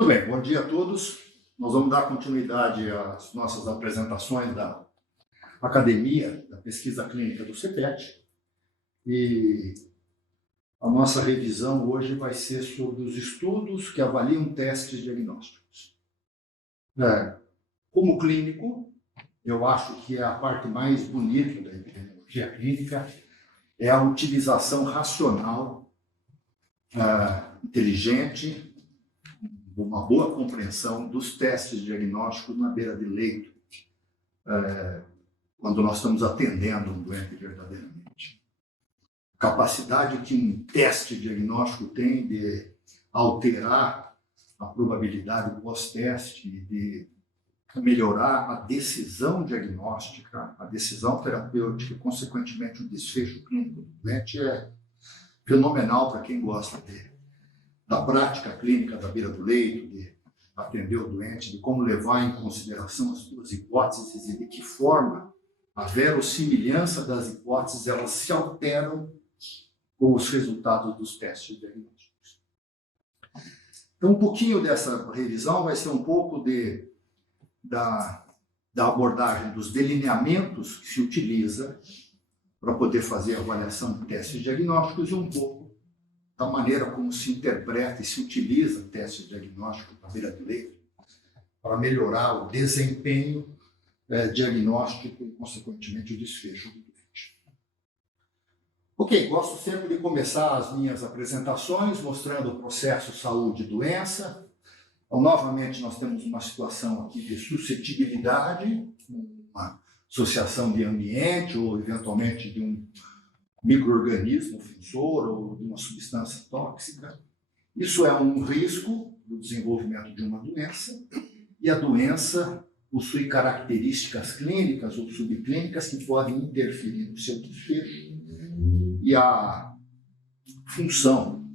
Muito bem, bom dia a todos. Nós vamos dar continuidade às nossas apresentações da Academia da Pesquisa Clínica do CEPET. E a nossa revisão hoje vai ser sobre os estudos que avaliam testes diagnósticos. Como clínico, eu acho que a parte mais bonita da epidemiologia clínica é a utilização racional, inteligente, uma boa compreensão dos testes diagnósticos na beira de leito, quando nós estamos atendendo um doente verdadeiramente. A capacidade que um teste diagnóstico tem de alterar a probabilidade pós-teste, de melhorar a decisão diagnóstica, a decisão terapêutica e, consequentemente, o desfecho clínico do doente é fenomenal para quem gosta da prática clínica da beira do leito, de atender o doente, de como levar em consideração as suas hipóteses e de que forma a verossimilhança das hipóteses elas se alteram com os resultados dos testes diagnósticos. Então, um pouquinho dessa revisão vai ser um pouco da abordagem dos delineamentos que se utiliza para poder fazer a avaliação de testes diagnósticos e um pouco da maneira como se interpreta e se utiliza testes diagnósticos na beira do leito para melhorar o desempenho diagnóstico e, consequentemente, o desfecho do doente. Ok, gosto sempre de começar as minhas apresentações mostrando o processo saúde e doença. Então, novamente, nós temos uma situação aqui de suscetibilidade, uma associação de ambiente ou, eventualmente, de um micro-organismo ofensor ou de uma substância tóxica. Isso é um risco do desenvolvimento de uma doença, e a doença possui características clínicas ou subclínicas que podem interferir no seu desfecho. E a função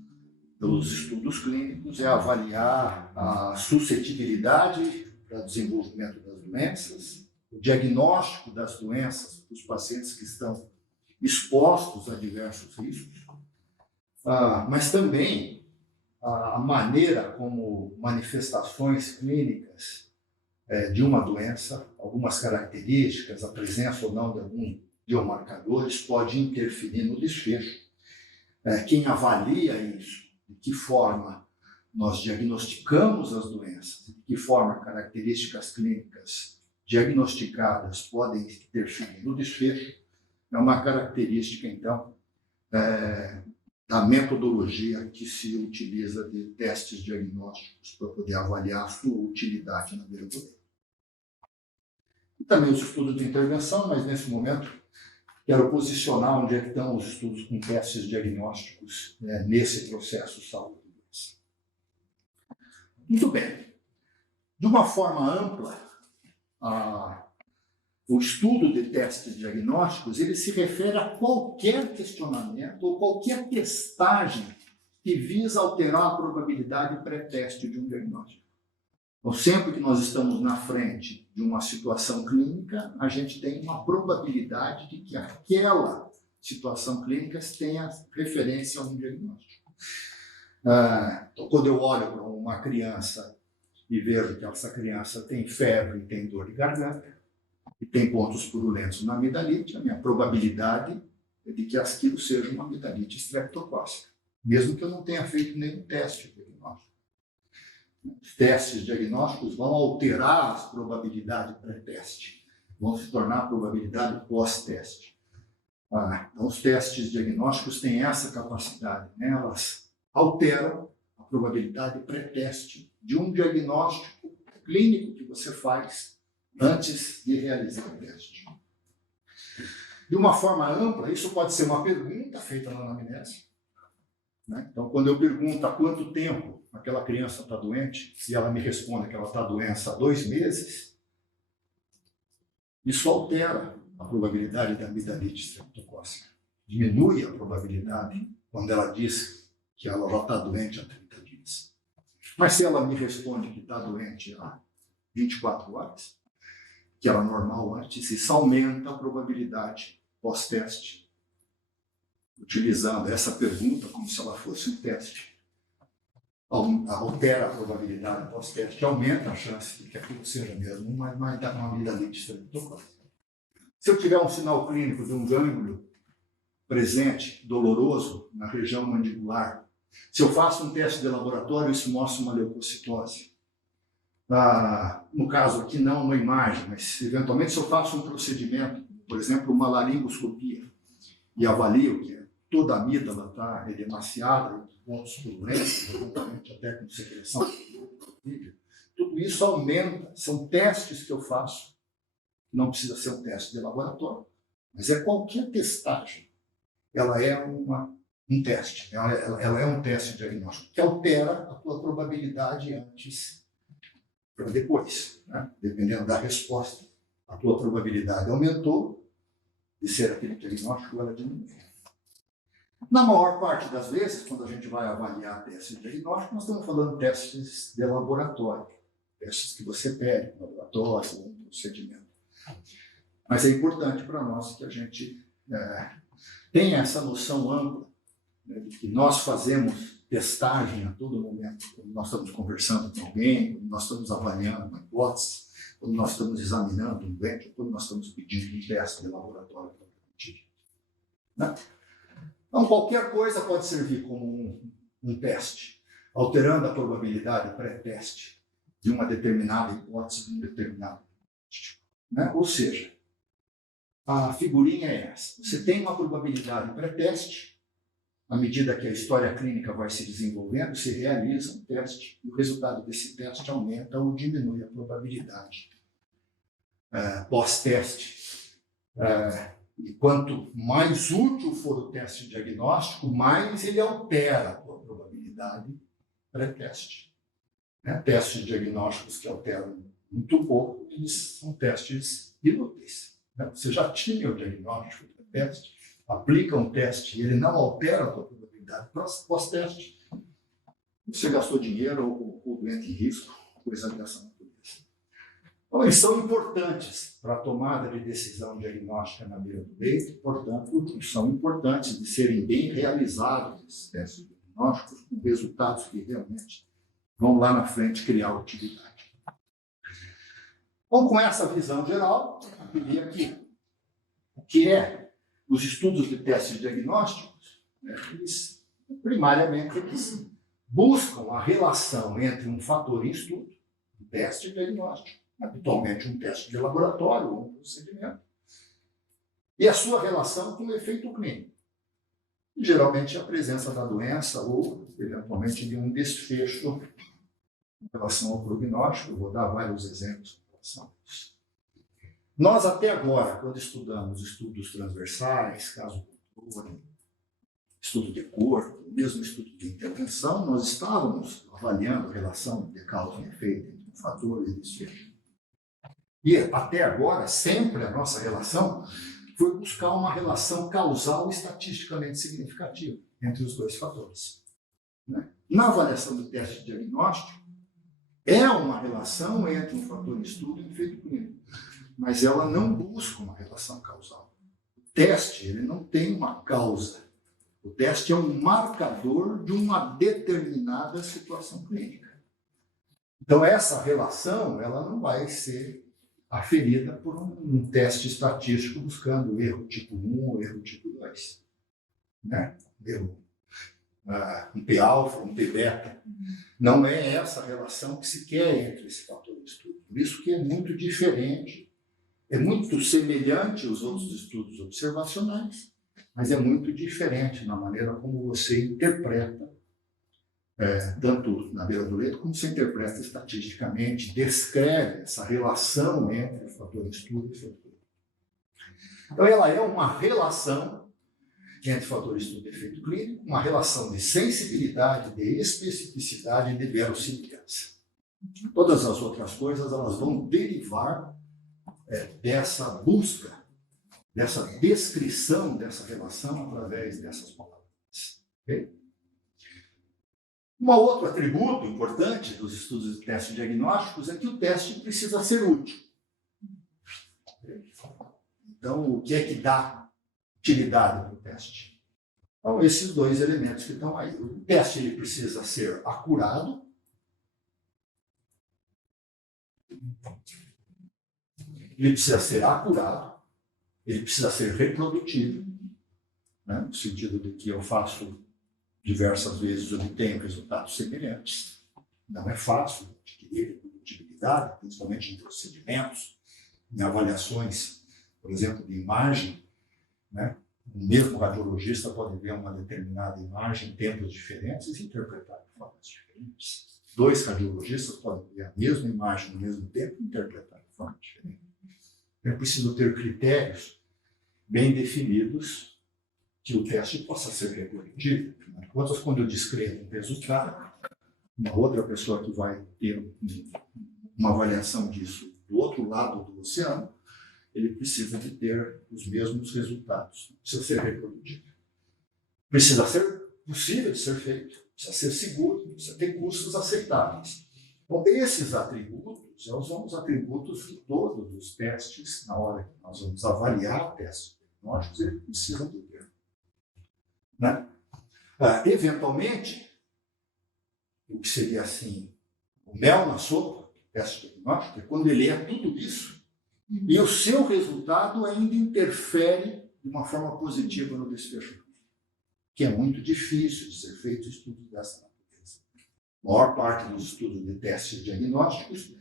dos estudos clínicos é avaliar a suscetibilidade para o desenvolvimento das doenças, o diagnóstico das doenças para os pacientes que estão expostos a diversos riscos, mas também a maneira como manifestações clínicas de uma doença, algumas características, a presença ou não de alguns biomarcadores pode interferir no desfecho. Quem avalia isso, de que forma nós diagnosticamos as doenças, de que forma características clínicas diagnosticadas podem interferir no desfecho, é uma característica, então, da metodologia que se utiliza de testes diagnósticos para poder avaliar a sua utilidade na beira do leito. E também os estudos de intervenção, mas nesse momento quero posicionar onde é que estão os estudos com testes diagnósticos nesse processo saúde e doença. Muito bem. De uma forma ampla, o estudo de testes diagnósticos ele se refere a qualquer questionamento ou qualquer testagem que visa alterar a probabilidade pré-teste de um diagnóstico. Então, sempre que nós estamos na frente de uma situação clínica, a gente tem uma probabilidade de que aquela situação clínica tenha referência a um diagnóstico. Então, quando eu olho para uma criança e vejo que essa criança tem febre e tem dor de garganta, e tem pontos purulentos na amidalite, a minha probabilidade é de que aquilo seja uma amidalite streptocócica, mesmo que eu não tenha feito nenhum teste diagnóstico. Os testes diagnósticos vão alterar as probabilidades pré-teste, vão se tornar probabilidade pós-teste. Então, os testes diagnósticos têm essa capacidade, né? Elas alteram a probabilidade pré-teste de um diagnóstico clínico que você faz antes de realizar o teste. De uma forma ampla, isso pode ser uma pergunta feita na anamnese, né? Então, quando eu pergunto há quanto tempo aquela criança está doente, e ela me responde que ela está doente há 2 meses, isso altera a probabilidade da amidalite streptocócica. Diminui a probabilidade quando ela diz que ela já está doente há 30 dias. Mas se ela me responde que está doente há 24 horas, que era normal antes, isso aumenta a probabilidade pós-teste, utilizando essa pergunta como se ela fosse um teste. altera a probabilidade pós-teste, aumenta a chance de que aquilo seja mesmo uma amidalite estreptocócica. Se eu tiver um sinal clínico de um gânglio presente, doloroso, na região mandibular, se eu faço um teste de laboratório, isso mostra uma leucocitose. No caso aqui, não uma imagem, mas eventualmente se eu faço um procedimento, por exemplo, uma laringoscopia, e avalio que toda a amígdala está edemaciada, pontos purulentos, eventualmente até com secreção, tudo isso aumenta, são testes que eu faço, não precisa ser um teste de laboratório, mas é qualquer testagem, ela é um teste, ela é um teste diagnóstico que altera a tua probabilidade antes para depois, né? Dependendo da resposta, a tua probabilidade aumentou de ser aquele diagnóstico, ela diminuiu. Na maior parte das vezes, quando a gente vai avaliar testes de diagnóstico, nós estamos falando de testes de laboratório, testes que você pede no laboratório ou no procedimento. Mas é importante para nós que a gente tenha essa noção ampla, né, de que nós fazemos testagem a todo momento, quando nós estamos conversando com alguém, quando nós estamos avaliando uma hipótese, quando nós estamos examinando um doente, quando nós estamos pedindo um teste de laboratório. Né? Então, qualquer coisa pode servir como um teste, alterando a probabilidade pré-teste de uma determinada hipótese, de um determinado diagnóstico. Né? Ou seja, a figurinha é essa. Você tem uma probabilidade pré-teste, à medida que a história clínica vai se desenvolvendo, você realiza um teste e o resultado desse teste aumenta ou diminui a probabilidade pós-teste. E quanto mais útil for o teste diagnóstico, mais ele altera a tua probabilidade pré-teste. Né? Testes diagnósticos que alteram muito pouco, eles são testes inúteis. Né? Você já tinha o diagnóstico pré-teste, aplica um teste e ele não altera a tua probabilidade pós-teste, você gastou dinheiro ou doente em risco, coisa dessa natureza. Então, eles são importantes para a tomada de decisão diagnóstica na beira do leito, portanto, são importantes de serem bem realizados esses testes diagnósticos com resultados que realmente vão lá na frente criar utilidade. Bom, com essa visão geral, eu diria que o que é os estudos de testes diagnósticos, primariamente, eles buscam a relação entre um fator em estudo, um teste diagnóstico, habitualmente um teste de laboratório ou um procedimento, e a sua relação com o efeito clínico. Geralmente a presença da doença ou, eventualmente, de um desfecho em relação ao prognóstico. Eu vou dar vários exemplos em relação a isso. Nós, até agora, quando estudamos estudos transversais, caso controle, estudo de corpo, mesmo estudo de intervenção, nós estávamos avaliando a relação de causa e efeito entre um fator e desfecho. E, até agora, sempre a nossa relação foi buscar uma relação causal estatisticamente significativa entre os dois fatores. Né? Na avaliação do teste diagnóstico, é uma relação entre um fator de estudo e um efeito clínico, mas ela não busca uma relação causal. O teste, ele não tem uma causa. O teste é um marcador de uma determinada situação clínica. Então, essa relação, ela não vai ser aferida por um teste estatístico buscando erro tipo 1 ou erro tipo 2. Né? Erro, um P-alfa, um P-beta. Não é essa relação que se quer entre esse fator de estudo. Por isso que é muito diferente, é muito semelhante aos outros estudos observacionais, mas é muito diferente na maneira como você interpreta, tanto na beira do leito, como você interpreta estatisticamente, descreve essa relação entre o fator de estudo e o efeito clínico. Então, ela é uma relação entre fator de estudo e efeito clínico, uma relação de sensibilidade, de especificidade e de verossimilhança. Todas as outras coisas, elas vão derivar dessa busca, dessa descrição dessa relação através dessas palavras. Okay? Um outro atributo importante dos estudos de testes diagnósticos é que o teste precisa ser útil. Então, o que é que dá utilidade para o teste? Então, esses dois elementos que estão aí. O teste ele precisa ser acurado, ele precisa ser acurado, ele precisa ser reprodutível, né? No sentido de que eu faço diversas vezes, eu obtenho resultados semelhantes. Não é fácil adquirir reprodutibilidade, principalmente em procedimentos, em avaliações, por exemplo, de imagem, né? O mesmo radiologista pode ver uma determinada imagem em tempos diferentes e interpretar de formas diferentes. Dois radiologistas podem ver a mesma imagem no mesmo tempo e interpretar de forma diferente. É preciso ter critérios bem definidos que o teste possa ser reprodutível. Afinal de contas, quando eu descrevo um resultado, uma outra pessoa que vai ter uma avaliação disso do outro lado do oceano, ele precisa de ter os mesmos resultados. Precisa ser reprodutível. Precisa ser possível de ser feito. Precisa ser seguro. Precisa ter custos aceitáveis. Então, esses atributos são os atributos que todos os testes, na hora que nós vamos avaliar testes diagnósticos, eles precisam de ter. Né? Eventualmente, o que seria assim, o mel na sopa, teste diagnóstico, é quando ele é tudo isso, e o seu resultado ainda interfere de uma forma positiva no desfecho, que é muito difícil de ser feito estudos dessa natureza. A maior parte dos estudos de testes diagnósticos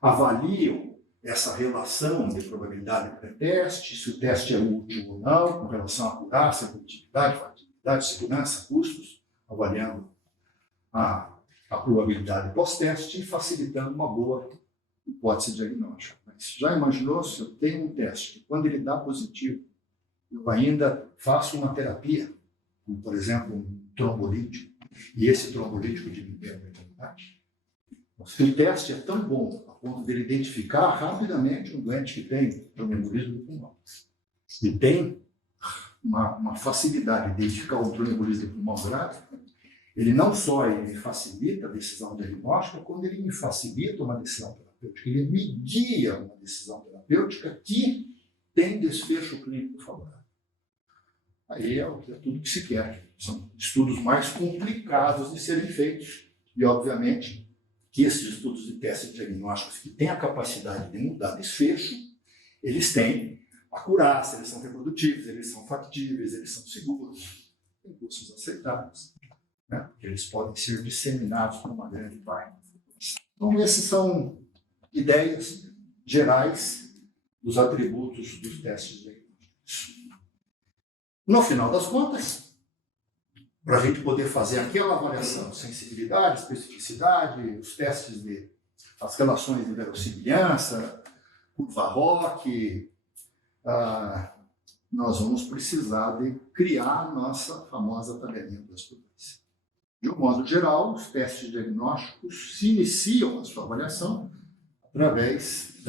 avaliam essa relação de probabilidade pré-teste, se o teste é útil ou não, com relação à acurácia, produtividade, factibilidade, segurança, custos, avaliando a probabilidade pós-teste e facilitando uma boa hipótese diagnóstica. Mas já imaginou se eu tenho um teste que, quando ele dá positivo, eu ainda faço uma terapia, como, por exemplo, um trombolítico, e esse trombolítico diminui a mortalidade? Se o teste é tão bom a ponto de ele identificar rapidamente um doente que tem tromboembolismo do pulmão, e tem uma facilidade de identificar um tromboembolismo do pulmão grave, ele não só ele facilita a decisão diagnóstica, como ele me facilita uma decisão terapêutica. Ele me guia uma decisão terapêutica que tem desfecho clínico favorável. Aí é tudo que se quer. São estudos mais complicados de serem feitos. E, obviamente, que esses estudos de testes diagnósticos que têm a capacidade de mudar desfecho, eles têm acurácia, eles são reprodutíveis, eles são factíveis, eles são seguros, têm custos aceitáveis, né? Porque eles podem ser disseminados por uma grande parte. Então, essas são ideias gerais dos atributos dos testes diagnósticos. No final das contas, para a gente poder fazer aquela avaliação de sensibilidade, especificidade, os testes as relações de verossimilhança, curva ROC, nós vamos precisar de criar a nossa famosa tabelinha das potências. De um modo geral, os testes diagnósticos se iniciam a sua avaliação através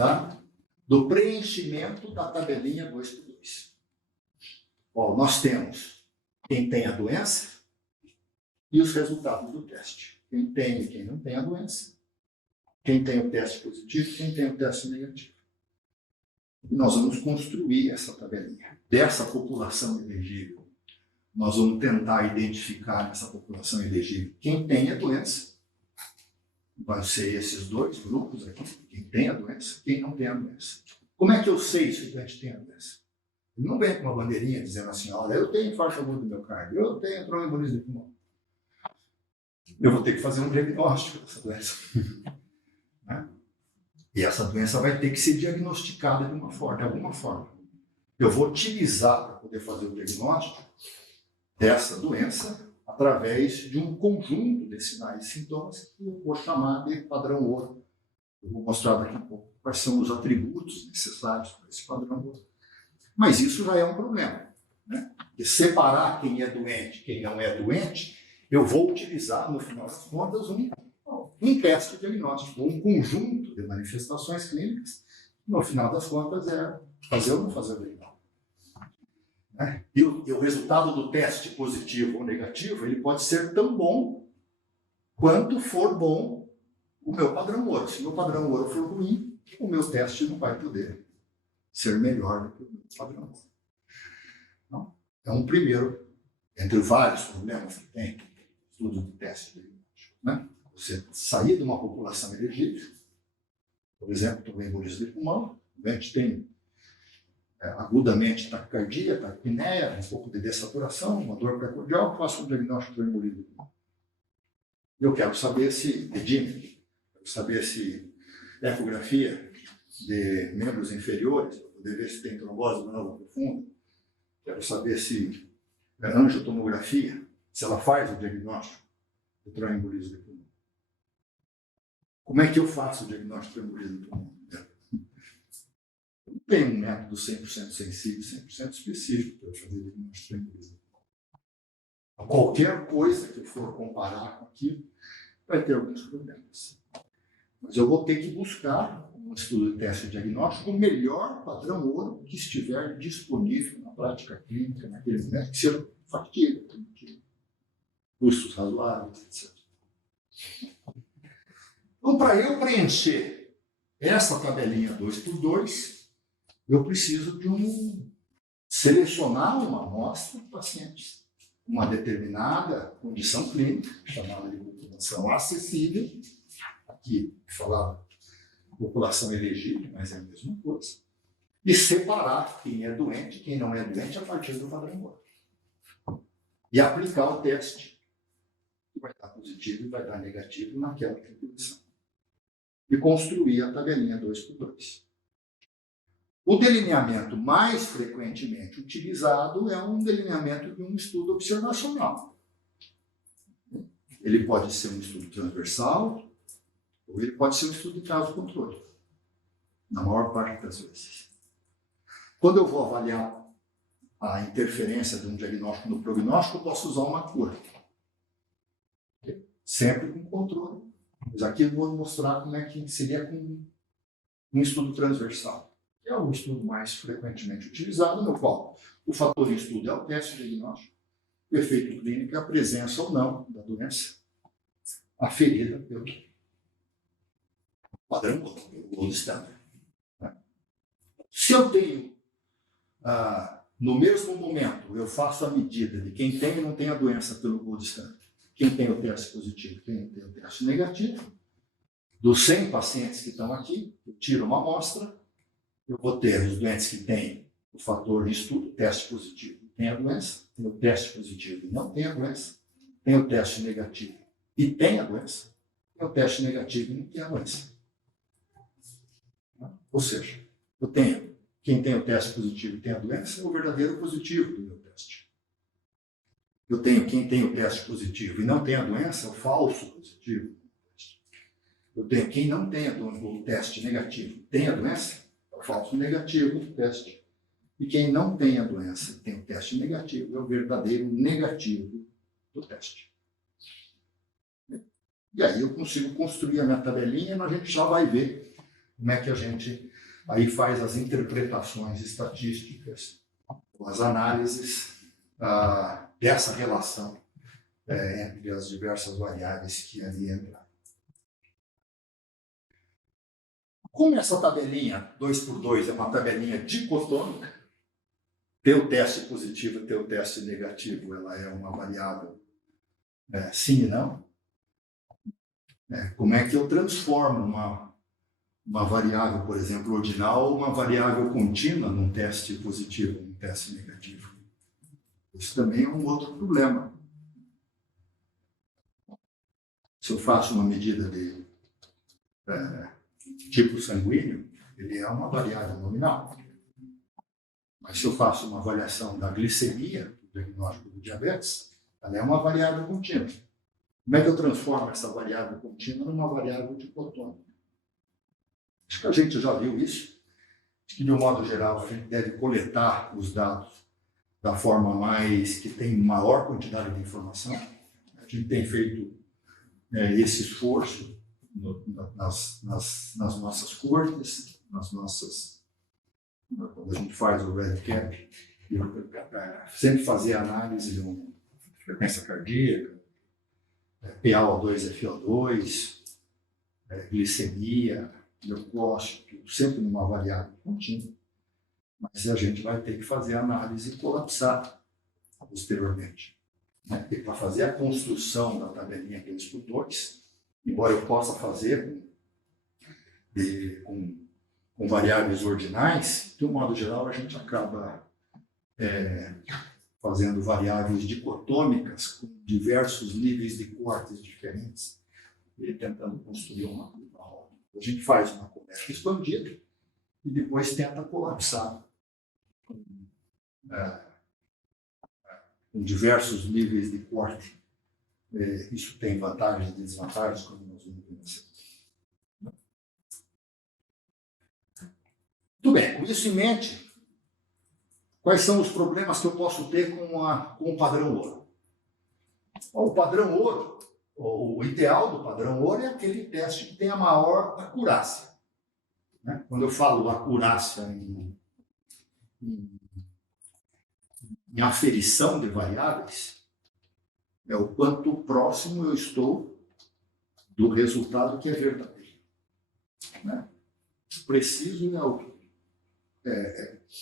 do preenchimento da tabelinha 2x2. Bom, nós temos quem tem a doença e os resultados do teste. Quem tem e quem não tem a doença, quem tem o teste positivo e quem tem o teste negativo. E nós vamos construir essa tabelinha. Dessa população elegível, nós vamos tentar identificar nessa população elegível quem tem a doença. Vai ser esses dois grupos aqui, quem tem a doença, quem não tem a doença. Como é que eu sei se o doente tem a doença? Ele não vem com uma bandeirinha dizendo assim, olha, eu tenho infarto agudo do miocárdio, eu tenho tromboembolismo do pulmão. Eu vou ter que fazer um diagnóstico dessa doença. Né? E essa doença vai ter que ser diagnosticada de alguma forma. Eu vou utilizar para poder fazer o diagnóstico dessa doença através de um conjunto de sinais e sintomas que eu vou chamar de padrão ouro. Eu vou mostrar daqui a pouco quais são os atributos necessários para esse padrão ouro. Mas isso já é um problema. Né? De separar quem é doente e quem não é doente, eu vou utilizar, no final das contas, um teste diagnóstico, um conjunto de manifestações clínicas, no final das contas é fazer ou não fazer o diagnóstico. Né? E o resultado do teste positivo ou negativo, ele pode ser tão bom quanto for bom o meu padrão ouro. Se o meu padrão ouro for ruim, o meu teste não vai poder ser melhor do que o meu padrão ouro. Então, é um primeiro entre vários problemas que tem, estudo de teste diagnóstico, né? Você sair de uma população elegível, por exemplo, do embolismo de pulmão, o doente tem agudamente taquicardia, taquipneia, um pouco de dessaturação, uma dor precordial, faço um diagnóstico do embolismo de pulmão. Eu quero saber se edímetro, quero saber se ecografia de membros inferiores, para poder ver se tem trombose venosa profunda, quero saber se angiotomografia, se ela faz o diagnóstico do tromboembolismo de pulmão. Como é que eu faço o diagnóstico do embolismo de pulmão? Não tem um método 100% sensível, 100% específico para fazer o diagnóstico do embolismo de pulmão. Qualquer coisa que eu for comparar com aquilo vai ter alguns problemas. Mas eu vou ter que buscar um estudo de teste diagnóstico, o melhor padrão ouro que estiver disponível na prática clínica, naquele momento, que seja factível, custos razoáveis, etc. Então, para eu preencher essa tabelinha 2x2, eu preciso de selecionar uma amostra de pacientes, uma determinada condição clínica, chamada de população acessível, aqui falava população elegível, mas é a mesma coisa, e separar quem é doente e quem não é doente a partir do padrão ouro. E aplicar o teste, que vai dar positivo e vai dar negativo naquela população. E construir a tabelinha 2x2. O delineamento mais frequentemente utilizado é um delineamento de um estudo observacional. Ele pode ser um estudo transversal, ou ele pode ser um estudo de caso-controle, na maior parte das vezes. Quando eu vou avaliar a interferência de um diagnóstico no prognóstico, eu posso usar uma cor. Sempre com controle. Mas aqui eu vou mostrar como é que seria com um estudo transversal, que é o estudo mais frequentemente utilizado, no qual o fator de estudo é o teste diagnóstico, o efeito clínico é a presença ou não da doença aferida pelo padrão gold standard. Se eu tenho, no mesmo momento, eu faço a medida de quem tem e não tem a doença pelo gold standard, quem tem o teste positivo, quem tem o teste negativo, dos 100 pacientes que estão aqui, eu tiro uma amostra, eu vou ter os doentes que têm o fator de estudo, teste positivo, tem a doença, tem o teste positivo e não tem a doença, tem o teste negativo e tem a doença, tem o teste negativo e não tem a doença. Ou seja, eu tenho quem tem o teste positivo e tem a doença, é o verdadeiro positivo do meu teste. Eu tenho quem tem o teste positivo e não tem a doença, é o falso positivo do teste. Eu tenho quem não tem o teste negativo, tem a doença, é o falso negativo do teste. E quem não tem a doença e tem o teste negativo, é o verdadeiro negativo do teste. E aí eu consigo construir a minha tabelinha e a gente já vai ver como é que a gente aí faz as interpretações estatísticas, as análises dessa relação entre as diversas variáveis que ali entraram. Como essa tabelinha 2x2 é uma tabelinha dicotômica, ter o teste positivo e ter o teste negativo, ela é uma variável sim e não. Como é que eu transformo uma variável, por exemplo, ordinal, uma variável contínua num teste positivo, num teste negativo? Isso também é um outro problema. Se eu faço uma medida de tipo sanguíneo, ele é uma variável nominal. Mas se eu faço uma avaliação da glicemia, do diagnóstico do diabetes, ela é uma variável contínua. Como é que eu transformo essa variável contínua numa variável dicotômica? Acho que a gente já viu isso. Acho que, de um modo geral, a gente deve coletar os dados da forma que tem maior quantidade de informação. A gente tem feito esse esforço nas nossas cortes, quando a gente faz o REDCap, sempre fazer análise de frequência cardíaca, PaO2, FiO2, glicemia, leucócito, sempre numa variável contínua. Mas a gente vai ter que fazer a análise e colapsar posteriormente. né? E para fazer a construção da tabelinha 2x2, embora eu possa fazer com variáveis ordinais, de um modo geral, a gente acaba fazendo variáveis dicotômicas com diversos níveis de cortes diferentes e tentando construir uma curva roda. A gente faz uma conversa expandida e depois tenta colapsar com diversos níveis de corte. Isso tem vantagens e desvantagens, como nós vamos ver na sequência. Muito bem, com isso em mente, quais são os problemas que eu posso ter com o padrão ouro? O padrão ouro, o ideal do padrão ouro é aquele teste que tem a maior acurácia. Né? Quando eu falo acurácia em aferição de variáveis, é o quanto próximo eu estou do resultado que é verdadeiro. Né? Preciso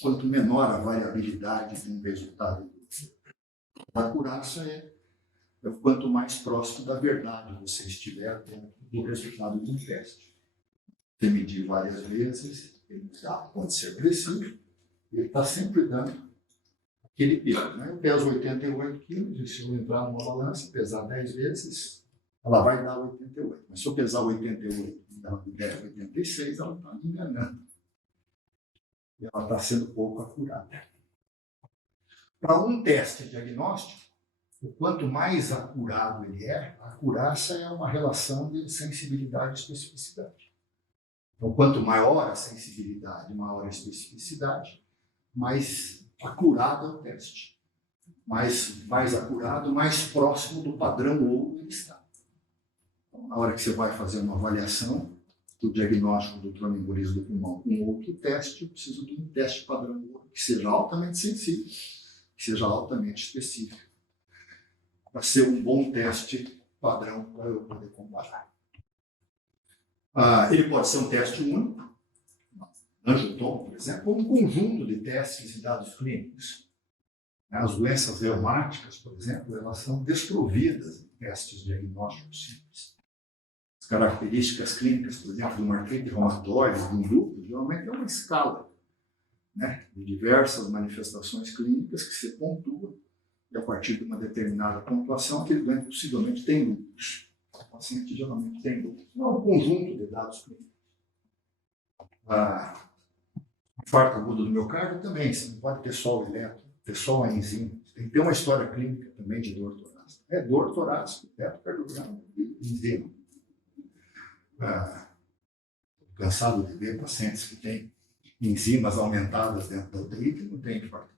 quanto menor a variabilidade de um resultado. A acurácia é o quanto mais próximo da verdade você estiver dentro do resultado de um teste. Você medir várias vezes, ele pode ser preciso, ele está sempre dando aquele peso. Né? Eu peso 88 quilos, e se eu entrar numa balança, pesar 10 vezes, ela vai dar 88. Mas se eu pesar 88 e ela me der 86, ela está me enganando. E ela está sendo pouco acurada. Para um teste diagnóstico, o quanto mais acurado ele é, a acurácia é uma relação de sensibilidade e especificidade. Então, quanto maior a sensibilidade, maior a especificidade, mais acurado é o teste. Mais acurado, mais próximo do padrão ouro ele está. Então, na hora que você vai fazer uma avaliação do diagnóstico do tromboembolismo do pulmão com outro teste, eu preciso de um teste padrão ouro que seja altamente sensível, que seja altamente específico, para ser um bom teste padrão para eu poder comparar. Ele pode ser um teste único, Angiotom, por exemplo, ou um conjunto de testes e dados clínicos. As doenças reumáticas, por exemplo, elas são desprovidas de testes diagnósticos simples. As características clínicas, por exemplo, de uma artrite reumatoide, de um lúpus, geralmente é uma escala, né, de diversas manifestações clínicas que se pontua, e a partir de uma determinada pontuação, aquele doente possivelmente tem lúpus. O paciente geralmente tem lúpus. Não é um conjunto de dados clínicos. Infarto agudo do miocárdio também, você não pode ter só o eletro, ter só a enzima. Você tem que ter uma história clínica também de dor torácica. É dor torácica, eletrocardiograma e enzima. Cansado de ver pacientes que têm enzimas aumentadas dentro da UTI que não têm infarto.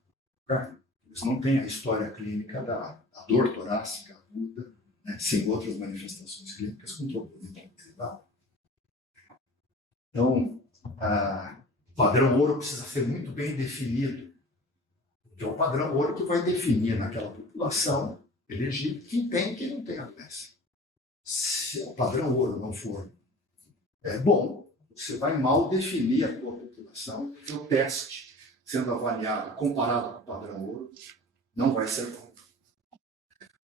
Eles não têm a história clínica da dor torácica aguda, né, sem outras manifestações clínicas com troponina elevada. Então, o padrão ouro precisa ser muito bem definido, porque é o padrão ouro que vai definir naquela população elegível quem tem e quem não tem a doença. Se o padrão ouro não for bom, você vai mal definir a tua população, porque o teste sendo avaliado, comparado com o padrão ouro, não vai ser bom.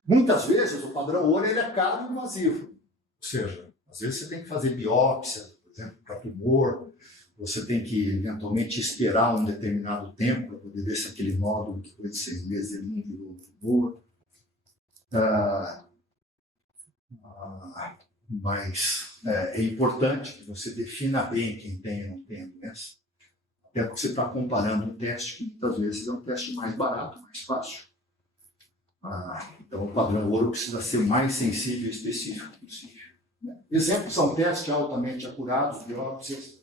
Muitas vezes o padrão ouro ele é caro e invasivo, ou seja, às vezes você tem que fazer biópsia, por exemplo, para tumor, você tem que eventualmente esperar um determinado tempo para poder ver se aquele nódulo que foi de 6 meses ele não virou tumor. Mas é importante que você defina bem quem tem ou não tem a doença, até porque você está comparando um teste que muitas vezes é um teste mais barato, mais fácil. Então o padrão ouro precisa ser mais sensível e específico possível. Exemplos são testes altamente acurados, biópsias,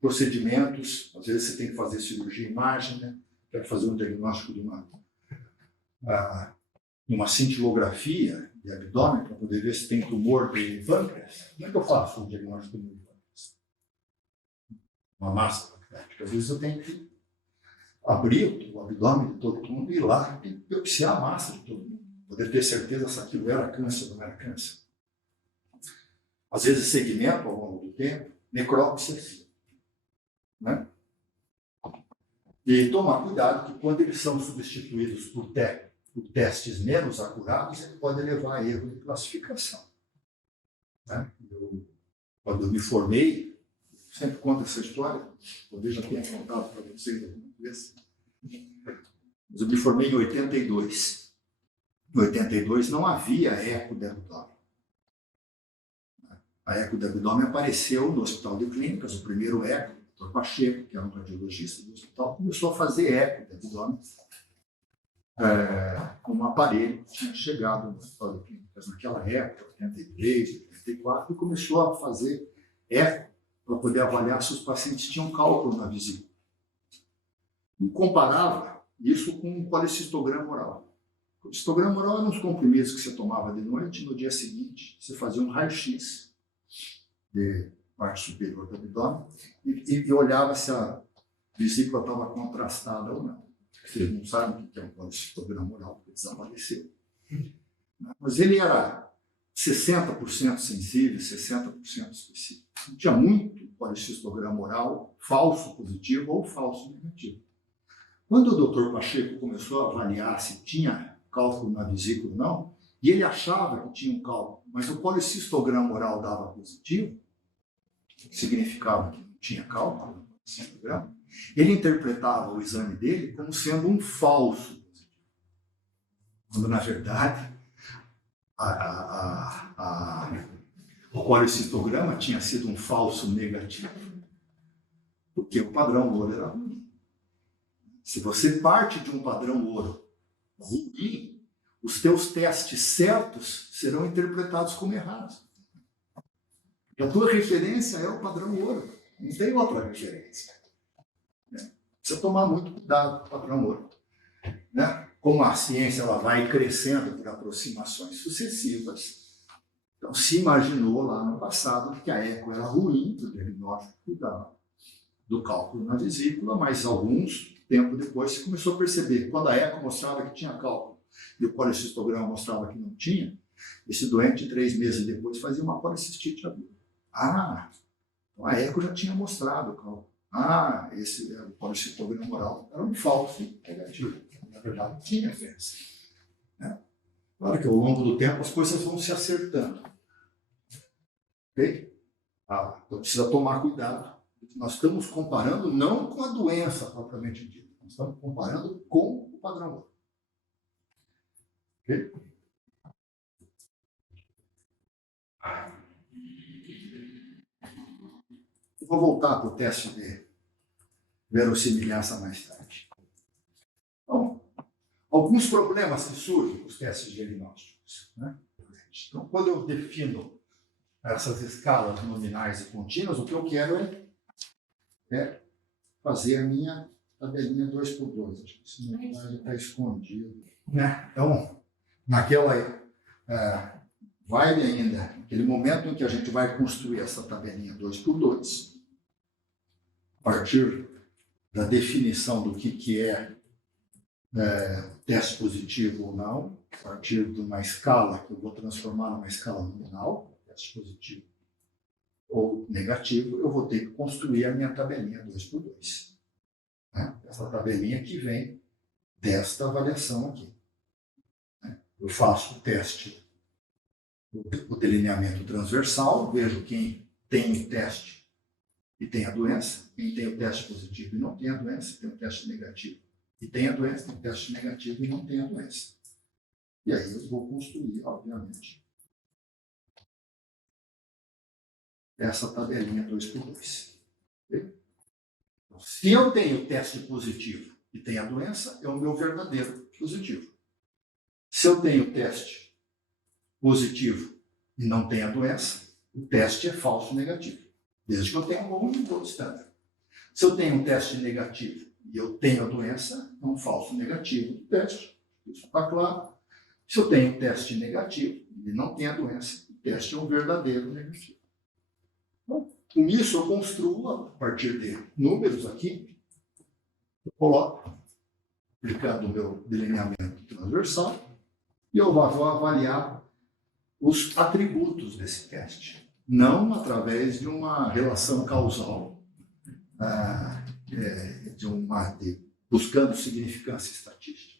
procedimentos, às vezes você tem que fazer cirurgia imagem, né, para fazer um diagnóstico de uma cintilografia de abdômen para poder ver se tem tumor de pâncreas. Como é que eu faço um diagnóstico de tumor de pâncreas? Uma massa pancreática. Às vezes eu tenho que abrir o abdômen de todo mundo e ir lá e biopsiar a massa de todo mundo, poder ter certeza se aquilo era câncer ou não era câncer. Às vezes segmento ao longo do tempo, necrópsias, né? E tomar cuidado que quando eles são substituídos por por testes menos acurados, ele pode levar a erro de classificação. Né? Quando eu me formei, sempre conto essa história, talvez já tenha contado para vocês alguma vez. Mas eu me formei em 82. Em 82 não havia eco de abdômen. A eco de abdômen apareceu no Hospital de Clínicas, o primeiro eco, o Dr. Pacheco, que era um radiologista do hospital, começou a fazer eco de abdômen com um aparelho que tinha chegado no Hospital de Clínicas naquela época, 83, 84, e começou a fazer eco para poder avaliar se os pacientes tinham cálculo na vesícula. E comparava isso com um policistograma oral. O policistograma oral eram uns comprimidos que você tomava de noite, e no dia seguinte você fazia um raio-x de parte superior do abdômen e olhava se a vesícula estava contrastada ou não. Vocês não sabem o que é um policistograma oral, porque desapareceu. Mas ele era 60% sensível, 60% específico. Tinha muito policistograma oral falso positivo ou falso negativo. Quando o Dr. Pacheco começou a avaliar se tinha cálculo na vesícula ou não, e ele achava que tinha um cálculo, mas o policistograma oral dava positivo, que significava que não tinha cálculo no policistograma, ele interpretava o exame dele como sendo um falso positivo. Quando, na verdade, o policistograma tinha sido um falso negativo, porque o padrão ouro era ruim. Se você parte de um padrão ouro ruim, os teus testes certos serão interpretados como errados. E a tua referência é o padrão ouro, não tem outra referência. Precisa tomar muito cuidado com o padrão ouro. Né? Como a ciência ela vai crescendo por aproximações sucessivas, então se imaginou lá no passado que a eco era ruim para o diagnóstico do cálculo na vesícula, mas alguns tempo depois se começou a perceber que quando a eco mostrava que tinha cálculo e o policistograma mostrava que não tinha, esse doente 3 meses depois fazia uma policistite aguda. Então a eco já tinha mostrado o cálculo. Esse o policistograma oral era um falso negativo. Na verdade, tinha festa. Né? Claro que ao longo do tempo as coisas vão se acertando. Ok? Então precisa tomar cuidado. Nós estamos comparando não com a doença propriamente dita, nós estamos comparando com o padrão ouro. Ok? Vou voltar para o teste de verossimilhança mais tarde. Então, alguns problemas que surgem com os testes diagnósticos. Né? Então, quando eu defino essas escalas nominais e contínuas, o que eu quero é fazer a minha tabelinha 2x2. Acho que esse detalhe está escondido. Né? Então, naquela vai ainda, aquele momento em que a gente vai construir essa tabelinha 2x2, a partir da definição do que é teste positivo ou não, a partir de uma escala que eu vou transformar numa escala nominal, teste positivo ou negativo, eu vou ter que construir a minha tabelinha 2x2. Né? Essa tabelinha que vem desta avaliação aqui. Né? Eu faço o teste, o delineamento transversal, vejo quem tem o teste e tem a doença, quem tem o teste positivo e não tem a doença, tem o teste negativo e tem a doença, tem o teste negativo e não tem a doença. E aí eu vou construir, obviamente, essa tabelinha 2x2. Okay? Então, se eu tenho o teste positivo e tenho a doença, é o meu verdadeiro positivo. Se eu tenho o teste positivo e não tenho a doença, o teste é falso negativo, desde que eu tenha um bom nível de standard. Se eu tenho um teste negativo e eu tenho a doença, é um falso negativo do teste. Isso está claro. Se eu tenho um teste negativo e não tenho a doença, o teste é um verdadeiro negativo. Bom, com isso eu construo, a partir de números aqui, eu coloco, aplicando o meu delineamento transversal, e eu vou avaliar os atributos desse teste, não através de uma relação causal, buscando significância estatística.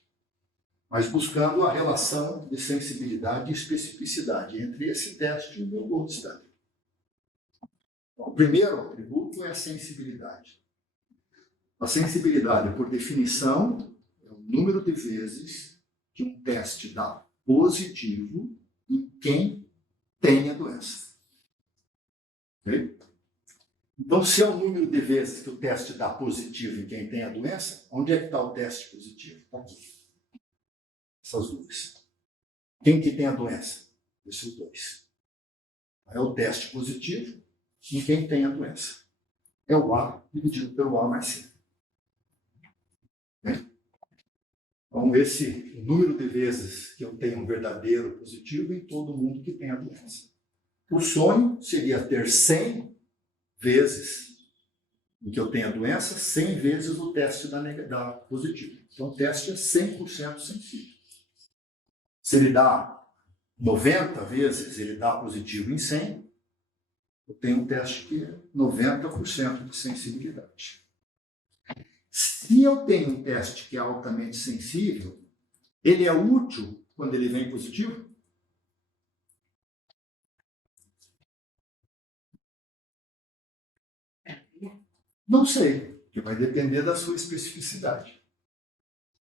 mas buscando a relação de sensibilidade e especificidade entre esse teste e o meu gold standard. O primeiro atributo é a sensibilidade. A sensibilidade, por definição, é o número de vezes que um teste dá positivo em quem tem a doença. Ok? Então, se é o número de vezes que o teste dá positivo em quem tem a doença, onde é que está o teste positivo? Está aqui. Essas duas. Quem que tem a doença? Esses dois. É o teste positivo em quem tem a doença. É o A dividido pelo A mais C. Então, esse número de vezes que eu tenho um verdadeiro positivo em todo mundo que tem a doença. O sonho seria ter 100 vezes em que eu tenho a doença, 100 vezes o teste da positivo. Então, o teste é 100% sensível. Se ele dá 90 vezes, ele dá positivo em 100, eu tenho um teste que é 90% de sensibilidade. Se eu tenho um teste que é altamente sensível, ele é útil quando ele vem positivo? Não sei, porque vai depender da sua especificidade.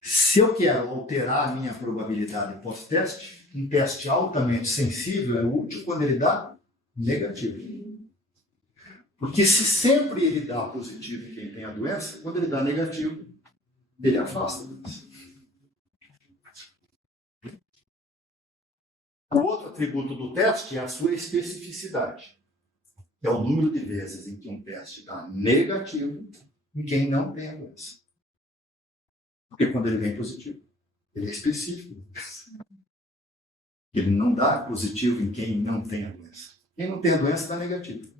Se eu quero alterar a minha probabilidade pós-teste, um teste altamente sensível é útil quando ele dá negativo. Porque se sempre ele dá positivo em quem tem a doença, quando ele dá negativo, ele afasta a doença. O outro atributo do teste é a sua especificidade. É o número de vezes em que um teste dá negativo em quem não tem a doença. Porque quando ele vem positivo, ele é específico. Ele não dá positivo em quem não tem a doença. Quem não tem a doença dá negativo.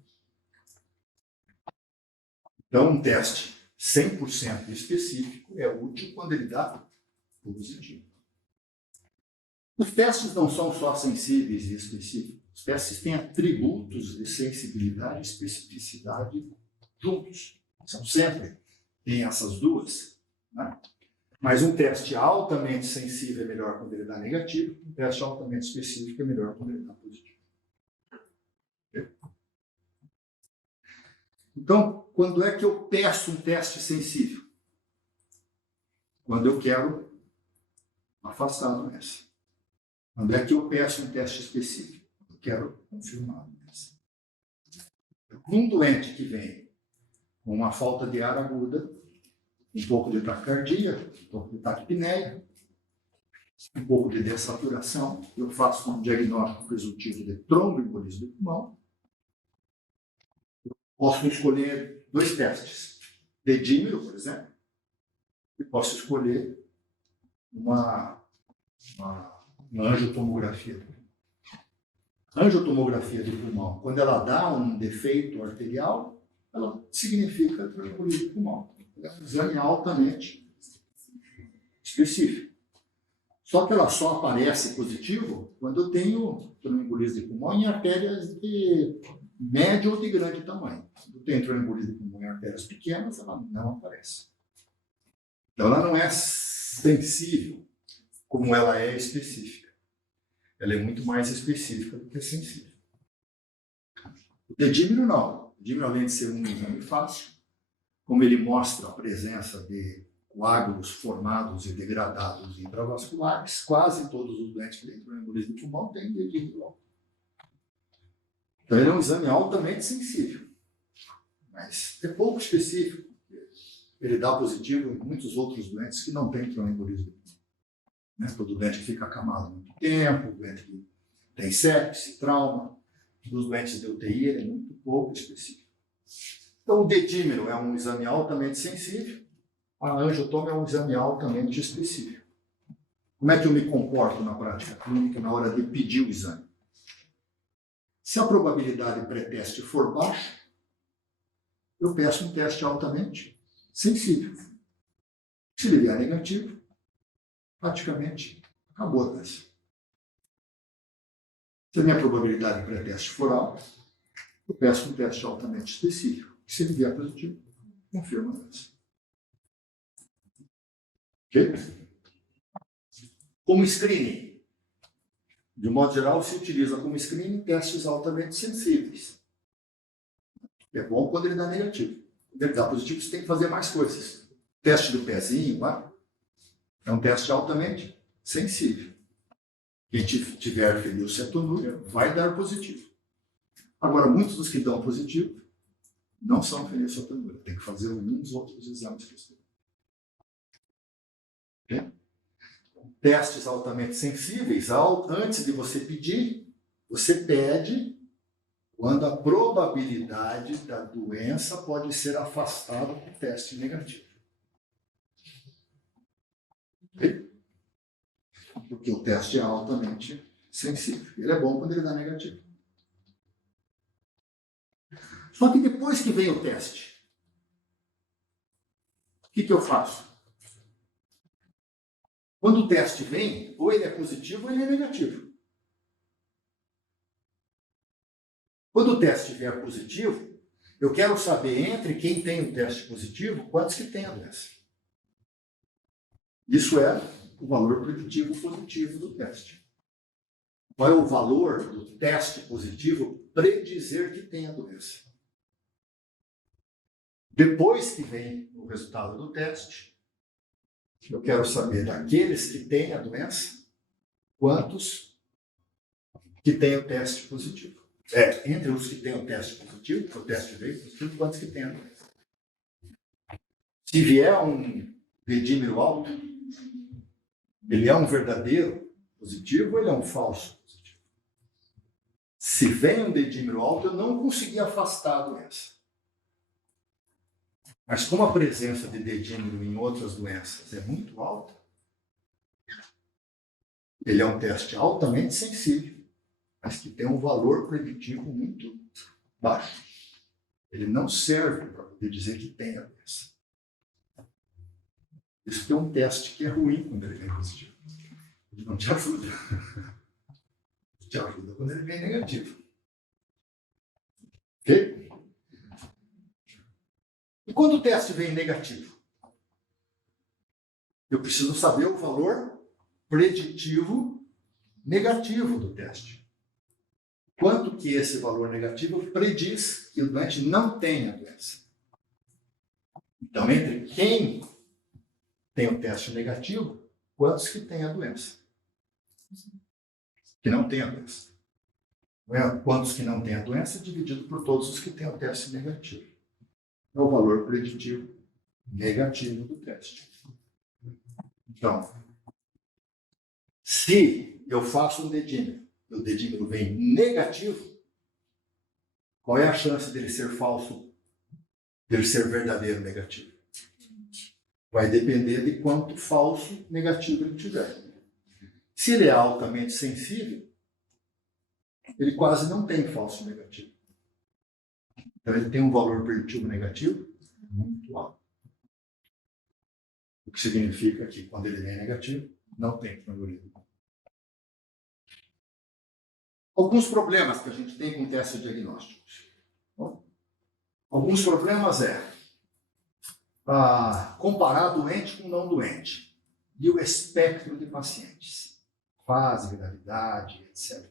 Então, um teste 100% específico é útil quando ele dá positivo. Os testes não são só sensíveis e específicos. Os testes têm atributos de sensibilidade e especificidade juntos. São sempre. Tem essas duas. Né? Mas um teste altamente sensível é melhor quando ele dá negativo. Um teste altamente específico é melhor quando ele dá positivo. Então, quando é que eu peço um teste sensível? Quando eu quero afastar a doença. Quando é que eu peço um teste específico? Eu quero confirmar a doença. Um doente que vem com uma falta de ar aguda, um pouco de taquicardia, um pouco de taquipneia, um pouco de dessaturação, eu faço um diagnóstico presuntivo de tromboembolismo do pulmão. Eu posso escolher 2 testes. Dedímero, por exemplo, e posso escolher uma angiotomografia. A angiotomografia do pulmão, quando ela dá um defeito arterial, ela significa tromboembolismo do pulmão. É um exame altamente específico. Só que ela só aparece positivo quando eu tenho tromboembolismo de pulmão em artérias de médio ou de grande tamanho. Quando eu tenho tromboembolismo de pulmão em artérias pequenas, ela não aparece. Então, ela não é sensível como ela é específica. Ela é muito mais específica do que sensível. O dedímero não. O dedímero, além de ser um exame fácil, como ele mostra a presença de coágulos formados e degradados intravasculares, quase todos os doentes que têm tromboembolismo de pulmão têm dedímero. Então, ele é um exame altamente sensível, mas é pouco específico. Ele dá positivo em muitos outros doentes que não têm tromboembolismo de pulmão. Né? Todo doente que fica acamado muito tempo, doente que tem sepse, trauma, dos doentes de UTI, ele é muito pouco específico. Então, o dedímero é um exame altamente sensível, a angiotoma é um exame altamente específico. Como é que eu me comporto na prática clínica na hora de pedir o exame? Se a probabilidade pré-teste for baixa, eu peço um teste altamente sensível. Se ele vier negativo, praticamente acabou a teste. Se a minha probabilidade pré-teste for alta, eu peço um teste altamente específico. Se ele vier positivo, confirma a teste. Ok? Como screening, de modo geral, se utiliza como screening testes altamente sensíveis. É bom quando ele dá negativo. Quando ele dá positivo, você tem que fazer mais coisas. Teste do pezinho, lá, é um teste altamente sensível. Quem tiver fenilcetonúria vai dar positivo. Agora, muitos dos que dão positivo não são fenilcetonúria. Tem que fazer alguns outros exames posteriores. Okay? Testes altamente sensíveis, antes de você pedir, você pede quando a probabilidade da doença pode ser afastada com teste negativo. Okay? Porque o teste é altamente sensível. Ele é bom quando ele dá negativo. Só que depois que vem o teste, o que eu faço? Quando o teste vem, ou ele é positivo ou ele é negativo. Quando o teste vier positivo, eu quero saber entre quem tem o teste positivo, quantos que tem a doença. Isso é o valor preditivo positivo do teste. Qual é o valor do teste positivo predizer que tem a doença? Depois que vem o resultado do teste, eu quero saber daqueles que têm a doença, quantos que têm o teste positivo. Entre os que têm o teste positivo, que o teste veio positivo, quantos que têm a doença. Se vier um dedímero alto, ele é um verdadeiro positivo ou ele é um falso positivo? Se vem um dedímero alto, eu não consegui afastar a doença. Mas como a presença de dedímero em outras doenças é muito alta, ele é um teste altamente sensível, mas que tem um valor preditivo muito baixo. Ele não serve para poder dizer que tem a doença. Isso é um teste que é ruim quando ele vem positivo. Ele não te ajuda. Ele te ajuda quando ele vem negativo. Ok? E quando o teste vem negativo? Eu preciso saber o valor preditivo negativo do teste. Quanto que esse valor negativo prediz que o doente não tem a doença. Então, entre quem tem o teste negativo, quantos que têm a doença? Que não tem a doença. Quantos que não têm a doença dividido por todos os que têm o teste negativo. É o valor preditivo negativo do teste. Então, se eu faço um dedímero, o dedímero vem negativo, qual é a chance dele ser falso, dele ser verdadeiro negativo? Vai depender de quanto falso negativo ele tiver. Se ele é altamente sensível, ele quase não tem falso negativo. Então ele tem um valor preditivo negativo muito alto. O que significa que quando ele vem negativo, não tem probabilidade. Alguns problemas que a gente tem com testes diagnósticos. Bom, alguns problemas comparar doente com não doente e o espectro de pacientes, fase, gravidade, etc.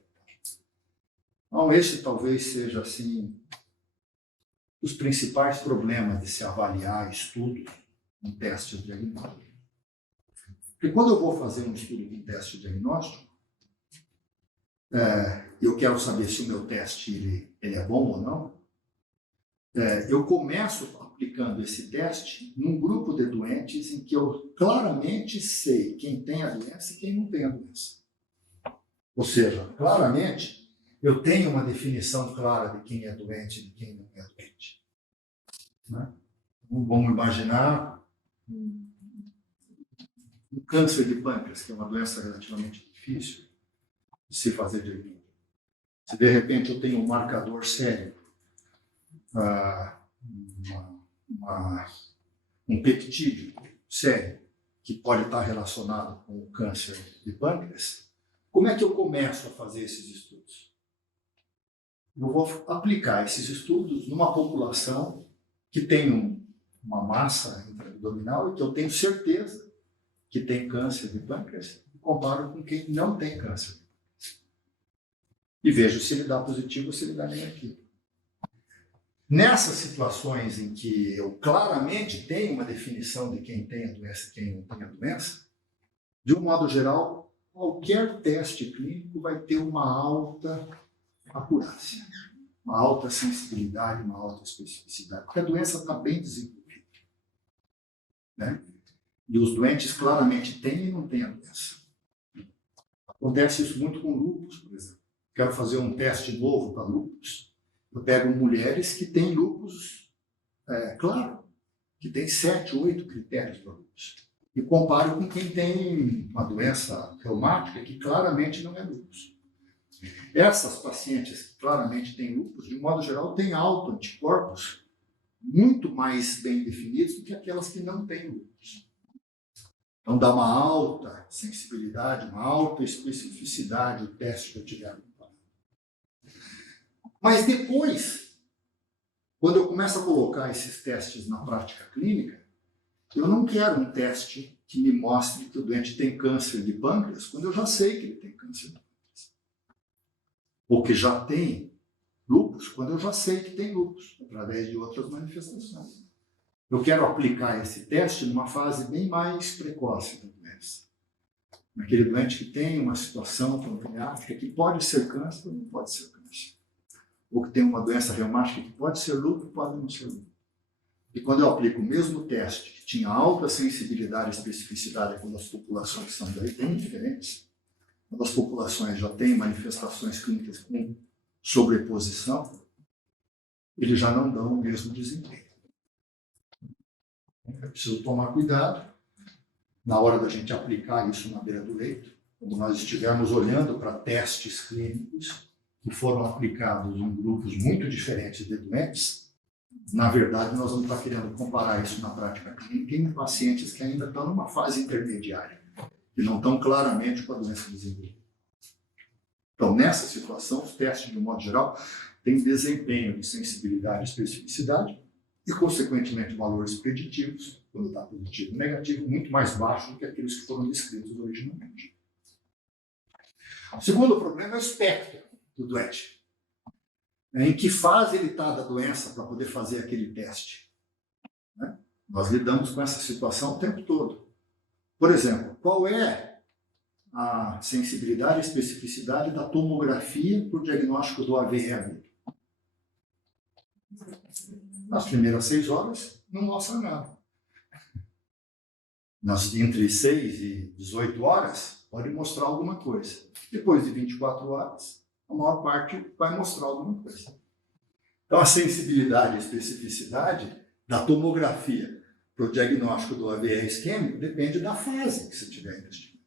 Então, esse talvez seja assim os principais problemas de se avaliar estudos com testes diagnósticos. Porque quando eu vou fazer um estudo com teste diagnóstico, eu quero saber se o meu teste ele é bom ou não. Eu começo aplicando esse teste num grupo de doentes em que eu claramente sei quem tem a doença e quem não tem a doença. Ou seja, claramente, eu tenho uma definição clara de quem é doente e de quem não é doente. Né? Vamos imaginar um câncer de pâncreas, que é uma doença relativamente difícil de se fazer diagnóstico. Se de repente eu tenho um marcador sério, um peptídeo sério, que pode estar relacionado com o câncer de pâncreas, como é que eu começo a fazer esses estudos? Eu vou aplicar esses estudos numa população que tem uma massa intraabdominal e que eu tenho certeza que tem câncer de pâncreas comparo com quem não tem câncer. E vejo se ele dá positivo ou se ele dá negativo. Nessas situações em que eu claramente tenho uma definição de quem tem a doença e quem não tem a doença, de um modo geral, qualquer teste clínico vai ter uma alta acurácia, uma alta sensibilidade, uma alta especificidade, porque a doença está bem desenvolvida, né? E os doentes claramente têm e não têm a doença. Acontece isso muito com lúpus, por exemplo. Quero fazer um teste novo para lúpus. Eu pego mulheres que têm lúpus, claro, que tem 7, 8 critérios para lúpus. E comparo com quem tem uma doença reumática que claramente não é lúpus. Essas pacientes que claramente têm lúpus, de modo geral, têm autoanticorpos muito mais bem definidos do que aquelas que não têm lúpus. Então, dá uma alta sensibilidade, uma alta especificidade o teste que eu tiver. Mas depois, quando eu começo a colocar esses testes na prática clínica, eu não quero um teste que me mostre que o doente tem câncer de pâncreas, quando eu já sei que ele tem câncer de pâncreas. Ou que já tem lúpus, quando eu já sei que tem lúpus, através de outras manifestações. Eu quero aplicar esse teste numa fase bem mais precoce da doença. Naquele doente que tem uma situação pancreática que pode ser câncer ou não pode ser câncer. Ou que tem uma doença reumática que pode ser lúpus, pode não ser lúpus. E quando eu aplico o mesmo teste, que tinha alta sensibilidade e especificidade quando as populações são bem diferentes, quando as populações já têm manifestações clínicas com sobreposição, eles já não dão o mesmo desempenho. É preciso tomar cuidado na hora da gente aplicar isso na beira do leito, quando nós estivermos olhando para testes clínicos que foram aplicados em grupos muito diferentes de doentes. Na verdade, nós vamos estar querendo comparar isso na prática clínica em pacientes que ainda estão numa fase intermediária, que não estão claramente com a doença desenvolvida. Então, nessa situação, os testes, de um modo geral, têm desempenho de sensibilidade e especificidade e, consequentemente, valores preditivos, quando está positivo e negativo, muito mais baixos do que aqueles que foram descritos originalmente. O segundo problema é o espectro do doente. Em que fase ele está da doença para poder fazer aquele teste? Né? Nós lidamos com essa situação o tempo todo. Por exemplo, qual é a sensibilidade e especificidade da tomografia para o diagnóstico do AVM? Nas primeiras 6 horas, não mostra nada. Entre 6 e 18 horas, pode mostrar alguma coisa. Depois de 24 horas, a maior parte vai mostrar alguma coisa. Então, a sensibilidade e especificidade da tomografia para o diagnóstico do AVR isquêmico depende da fase que você estiver investigando.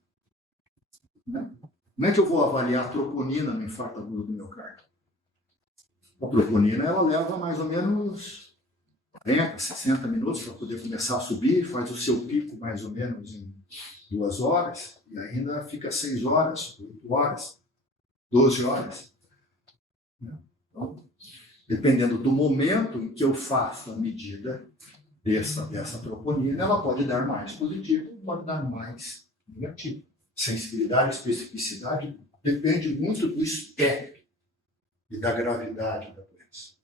Como é que eu vou avaliar a troponina no infarto agudo do miocárdio? A troponina, ela leva mais ou menos 40, 60 minutos para poder começar a subir, faz o seu pico mais ou menos em 2 horas, e ainda fica 6 horas, 8 horas, 12 horas. Então, dependendo do momento em que eu faço a medida dessa troponina, ela pode dar mais positivo, pode dar mais negativo. Sensibilidade, especificidade, depende muito do espectro e da gravidade da doença.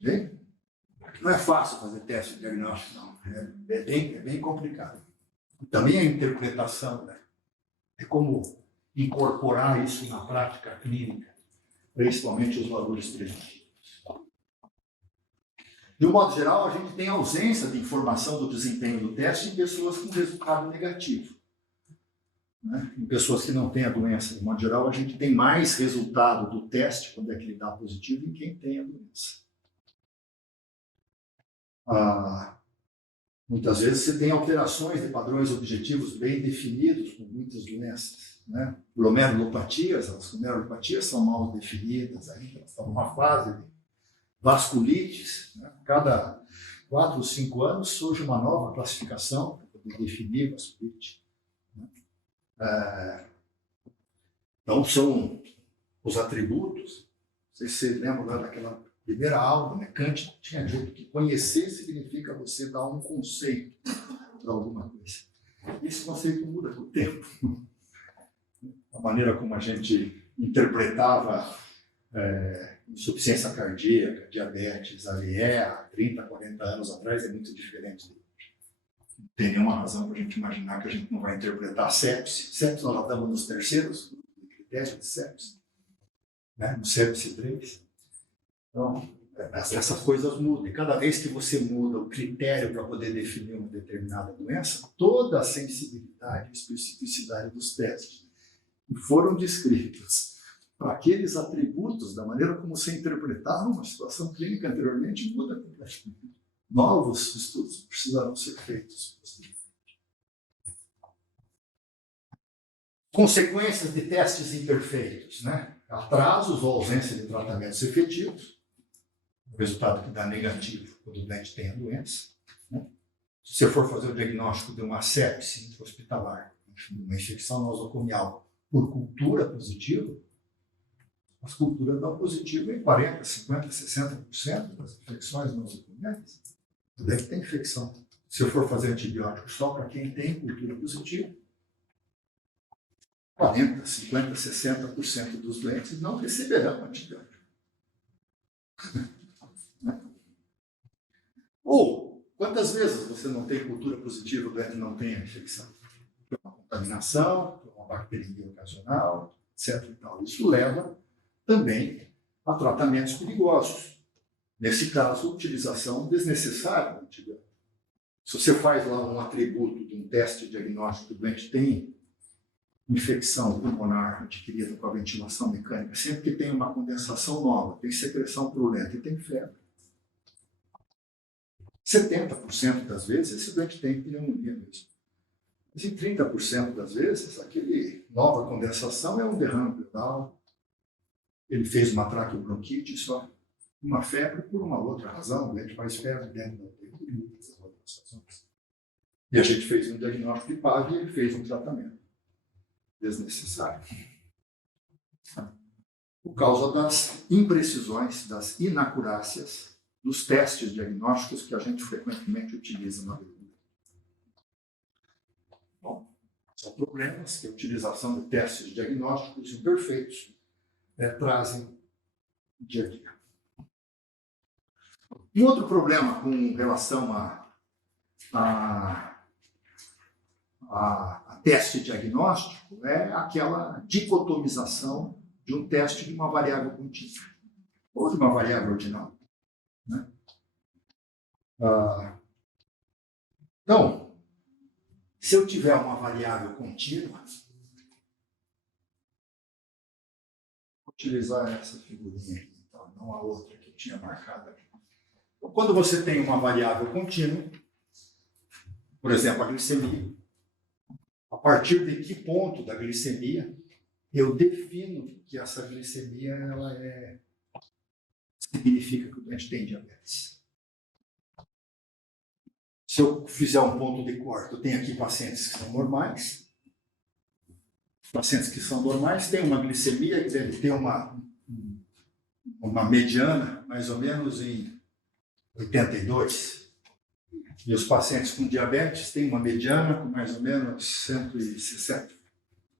Okay? Não é fácil fazer teste de diagnóstico, não. É bem complicado. Também a interpretação, né? É como incorporar isso na prática clínica, principalmente os valores preditivos. De um modo geral, a gente tem ausência de informação do desempenho do teste em pessoas com resultado negativo. Né? Em pessoas que não têm a doença, de modo geral, a gente tem mais resultado do teste, quando é que ele dá positivo, em quem tem a doença. Muitas vezes você tem alterações de padrões objetivos bem definidos com muitas doenças. Né? Glomerulopatias, as glomerulopatias são mal definidas ainda, estão numa fase de vasculites. Né? Cada 4 ou 5 anos surge uma nova classificação para poder definir vasculite. Né? Então, são os atributos. Não sei se você lembra lá daquela primeira aula, né? Kant tinha dito que conhecer significa você dar um conceito para alguma coisa. Esse conceito muda com o tempo. A maneira como a gente interpretava insuficiência cardíaca, diabetes, AVE, há 30, 40 anos atrás, é muito diferente de hoje. Não tem nenhuma razão para a gente imaginar que a gente não vai interpretar sepse. Sepse nós estamos nos terceiros critérios de sepse, né? No sepse 3. Então, essas coisas mudam. E cada vez que você muda o critério para poder definir uma determinada doença, toda a sensibilidade e especificidade dos testes que foram descritos para aqueles atributos, da maneira como você interpretava uma situação clínica anteriormente, muda completamente. Novos estudos precisarão ser feitos. Consequências de testes imperfeitos, né? Atrasos ou ausência de tratamentos efetivos, o resultado que dá negativo quando o doente tem a doença, né? Se você for fazer o diagnóstico de uma sepse intra-hospitalar, uma infecção nosocomial por cultura positiva, as culturas dão positivo em 40%, 50%, 60% das infecções nosocomiais. O doente tem infecção. Se eu for fazer antibiótico só para quem tem cultura positiva, 40%, 50%, 60% dos doentes não receberão antibiótico. Ou, quantas vezes você não tem cultura positiva, o doente não tem a infecção? Por uma contaminação, por uma bactéria ocasional, etc. E tal. Isso leva também a tratamentos perigosos. Nesse caso, utilização desnecessária do antibiótico. Se você faz lá um atributo de um teste diagnóstico que o doente tem infecção pulmonar adquirida com a ventilação mecânica, sempre que tem uma condensação nova, tem secreção purulenta e tem febre, 70% das vezes esse doente tem pneumonia mesmo. Mas em 30% das vezes, aquele nova condensação é um derrame pleural, ele fez uma traqueobronquite, só uma febre por uma outra razão, o doente faz febre dentro da UTI, e muitas outras razões. E a gente fez um diagnóstico de PAV e ele fez um tratamento desnecessário. Por causa das imprecisões, das inacurácias dos testes diagnósticos que a gente frequentemente utiliza na vida. Bom, são problemas que a utilização de testes diagnósticos imperfeitos trazem dia a dia. Um outro problema com relação a teste diagnóstico é aquela dicotomização de um teste de uma variável contínua ou de uma variável ordinal, né? Então, se eu tiver uma variável contínua, vou utilizar essa figurinha aqui, então, não a outra que eu tinha marcado aqui. Então, quando você tem uma variável contínua, por exemplo, a glicemia, a partir de que ponto da glicemia eu defino que essa glicemia significa que o doente tem diabetes. Se eu fizer um ponto de corte, eu tenho aqui pacientes que são normais. Os pacientes que são normais têm uma glicemia que deve ter uma mediana mais ou menos em 82. E os pacientes com diabetes têm uma mediana com mais ou menos 160.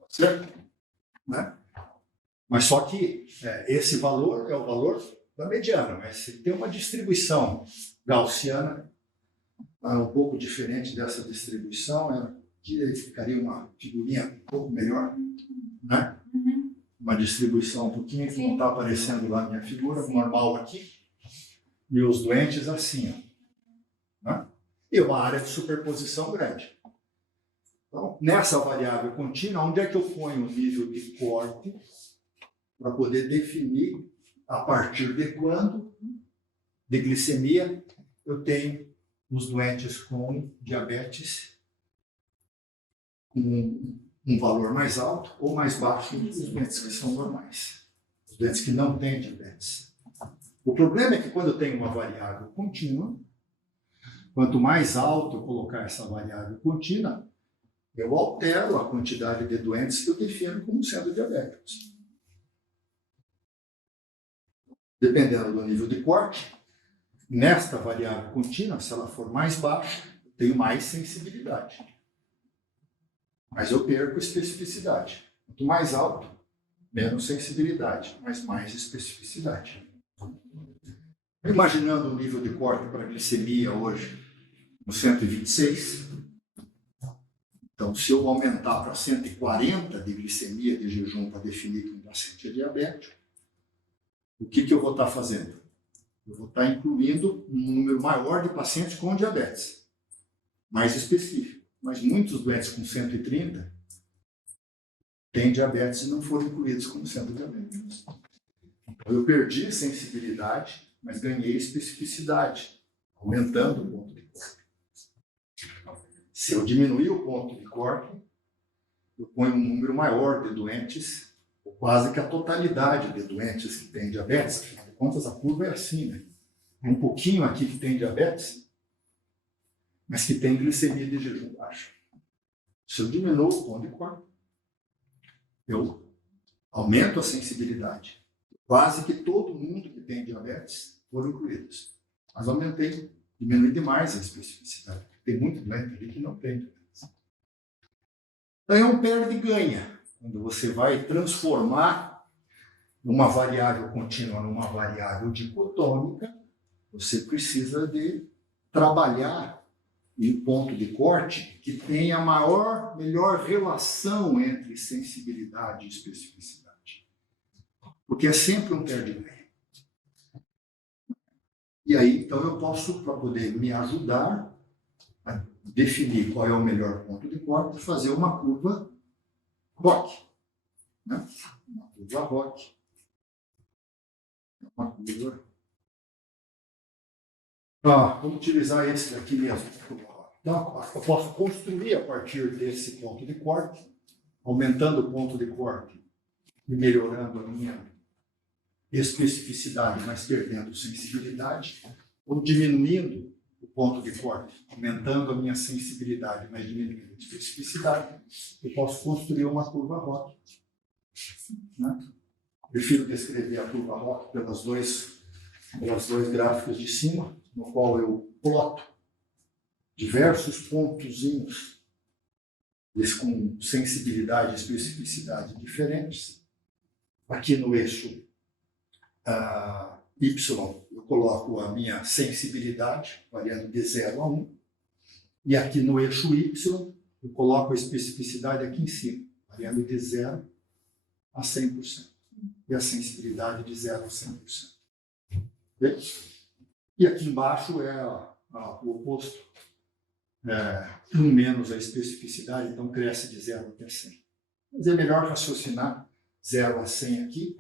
Certo? Né? Mas só que esse valor é o valor da mediana, mas se tem uma distribuição gaussiana um pouco diferente dessa distribuição, que ficaria uma figurinha um pouco melhor, né? Uma distribuição um pouquinho que não está aparecendo lá na minha figura, normal aqui, e os doentes assim, ó, né? E uma área de superposição grande. Então, nessa variável contínua, onde é que eu ponho o nível de corte para poder definir a partir de quando de glicemia eu tenho os doentes com diabetes com um valor mais alto ou mais baixo que os doentes que são normais, os doentes que não têm diabetes. O problema é que quando eu tenho uma variável contínua, quanto mais alto eu colocar essa variável contínua, eu altero a quantidade de doentes que eu defino como sendo diabéticos. Dependendo do nível de corte, nesta variável contínua, se ela for mais baixa, eu tenho mais sensibilidade. mas eu perco especificidade. Quanto mais alto, menos sensibilidade, mas mais especificidade. Imaginando o nível de corte para glicemia hoje no 126, então se eu aumentar para 140 de glicemia de jejum para definir que um paciente é diabético, o que eu vou estar fazendo? Eu vou estar incluindo um número maior de pacientes com diabetes, mais específico. Mas muitos doentes com 130 têm diabetes e não foram incluídos como sendo diabéticos. Então, eu perdi sensibilidade, mas ganhei especificidade, aumentando o ponto de corte. Se eu diminuir o ponto de corte, eu ponho um número maior de doentes, ou quase que a totalidade de doentes que têm diabetes. Afinal de contas, a curva é assim, né? Um pouquinho aqui que tem diabetes, mas que tem glicemia de jejum baixa. Se eu diminuo o ponto de corte, eu aumento a sensibilidade. Quase que todo mundo que tem diabetes foram incluídos. Mas diminui demais a especificidade. Tem muito doente ali que não tem diabetes. Então é um perde e ganha. Quando você vai transformar uma variável contínua numa variável dicotômica, você precisa de trabalhar em ponto de corte que tenha a melhor relação entre sensibilidade e especificidade. Porque é sempre um perde-ganha. E aí, então, eu posso, para poder me ajudar a definir qual é o melhor ponto de corte, fazer uma curva ROC. Né? Uma curva ROC. Uma curva... vamos utilizar esse daqui mesmo. Então, eu posso construir a partir desse ponto de corte, aumentando o ponto de corte e melhorando a minha especificidade, mas perdendo sensibilidade, ou diminuindo o ponto de corte, aumentando a minha sensibilidade, mas diminuindo a especificidade, eu posso construir uma curva ROC. Né? Prefiro descrever a curva ROC pelos dois gráficos de cima, no qual eu ploto diversos pontozinhos com sensibilidade e especificidade diferentes. Aqui no eixo Y, eu coloco a minha sensibilidade, variando de 0 a 1. E aqui no eixo Y, eu coloco a especificidade aqui em cima, variando de 0 a 100%. E a sensibilidade de 0 a 100%. Okay? E aqui embaixo é o oposto. 1 menos a especificidade, então cresce de 0 até 100. Mas é melhor raciocinar 0 a 100 aqui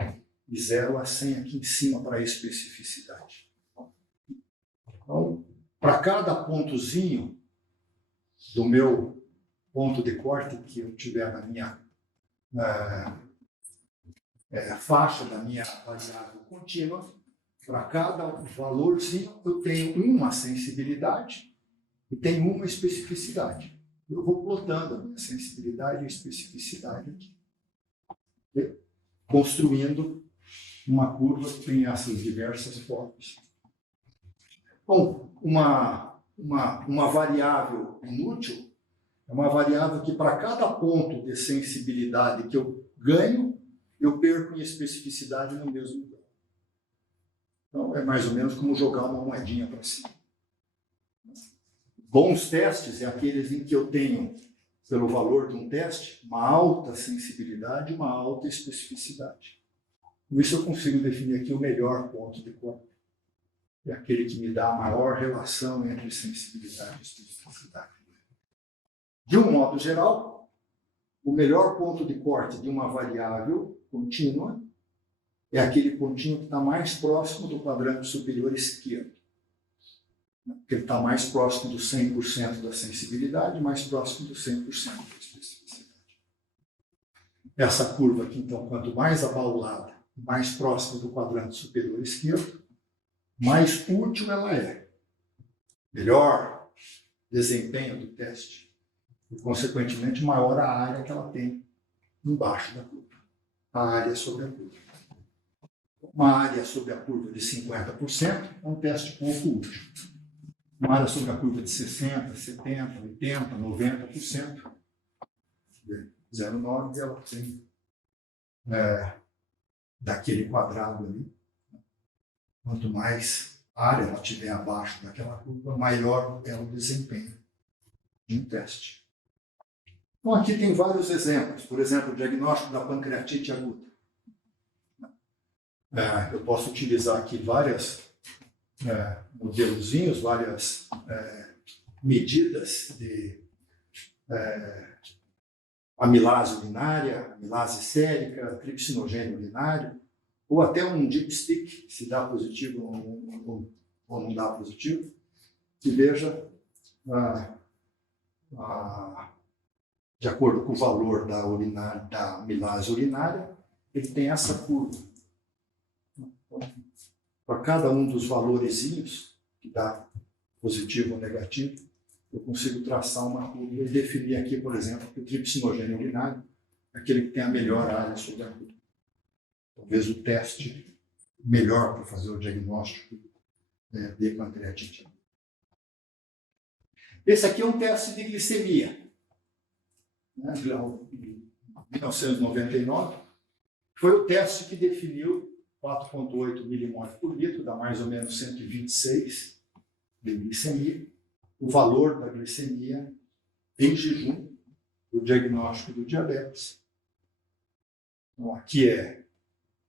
e 0 a 100 aqui em cima para a especificidade. Então, para cada pontozinho do meu ponto de corte que eu tiver na minha faixa da minha variável contínua, para cada valorzinho eu tenho uma sensibilidade e tenho uma especificidade. Eu vou plotando a minha sensibilidade e especificidade aqui, construindo uma curva que tem essas diversas formas. Bom, uma variável inútil é uma variável que, para cada ponto de sensibilidade que eu ganho, eu perco em especificidade no mesmo lugar. Então, é mais ou menos como jogar uma moedinha para cima. Bons testes é aqueles em que eu tenho, pelo valor de um teste, uma alta sensibilidade e uma alta especificidade. Com isso eu consigo definir aqui o melhor ponto de corte. É aquele que me dá a maior relação entre sensibilidade e especificidade. De um modo geral, o melhor ponto de corte de uma variável contínua é aquele pontinho que está mais próximo do quadrante superior esquerdo. Porque ele está mais próximo do 100% da sensibilidade, mais próximo do 100% da especificidade. Essa curva aqui, então, quanto mais abaulada, mais próxima do quadrante superior esquerdo, mais útil ela é. Melhor desempenho do teste. E, consequentemente, maior a área que ela tem embaixo da curva. A área sobre a curva. Uma área sobre a curva de 50% é um teste pouco útil. Uma área sobre a curva de 60%, 70%, 80%, 90% de 0,9 ela tem daquele quadrado ali. Quanto mais área ela tiver abaixo daquela curva, maior é o desempenho de um teste. Então, aqui tem vários exemplos. Por exemplo, o diagnóstico da pancreatite aguda. Eu posso utilizar aqui vários modelozinhos, várias medidas de amilase urinária, amilase sérica, tripsinogênio urinário, ou até um dipstick, se dá positivo ou não dá positivo, que veja, de acordo com o valor da amilase urinária, ele tem essa curva. Para cada um dos valorezinhos, que dá positivo ou negativo, eu consigo traçar uma curva e definir aqui, por exemplo, que o tripsinogênio urinário é aquele que tem a melhor área sobre a curva. Talvez o teste melhor para fazer o diagnóstico de pancreatite. Esse aqui é um teste de glicemia. Em 1999, foi o teste que definiu 4,8 milimoles por litro, dá mais ou menos 126 de glicemia, o valor da glicemia em jejum, o diagnóstico do diabetes. Então, aqui é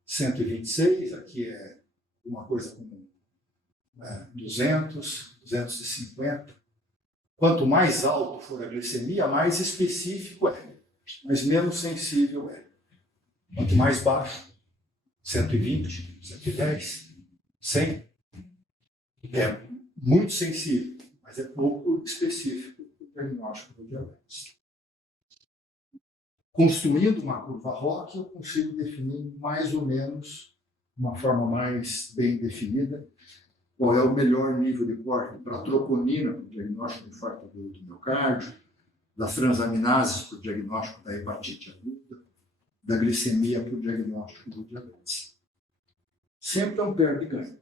126, aqui é uma coisa como 200, 250. Quanto mais alto for a glicemia, mais específico é, mas menos sensível é. Quanto mais baixo, 120, 110, 100, é muito sensível, mas é pouco específico para o diagnóstico do diabetes. Construindo uma curva ROC, eu consigo definir mais ou menos, de uma forma mais bem definida, qual é o melhor nível de corte para a troponina, para o diagnóstico do infarto do miocárdio, das transaminases para o diagnóstico da hepatite aguda, da glicemia para o diagnóstico do diabetes. Sempre é um perde-ganho.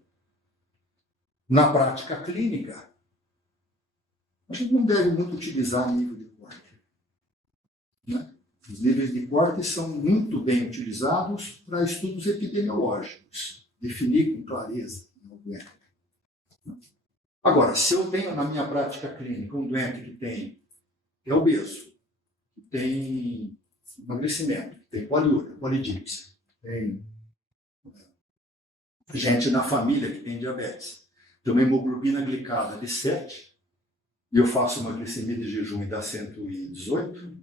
Na prática clínica, a gente não deve muito utilizar nível de corte. Né? Os níveis de corte são muito bem utilizados para estudos epidemiológicos, definir com clareza o doente. Agora, se eu tenho na minha prática clínica um doente que é obeso, que tem emagrecimento, tem poliúria, polidípsia, tem gente na família que tem diabetes, tem uma hemoglobina glicada de 7, e eu faço uma glicemia de jejum e dá 118,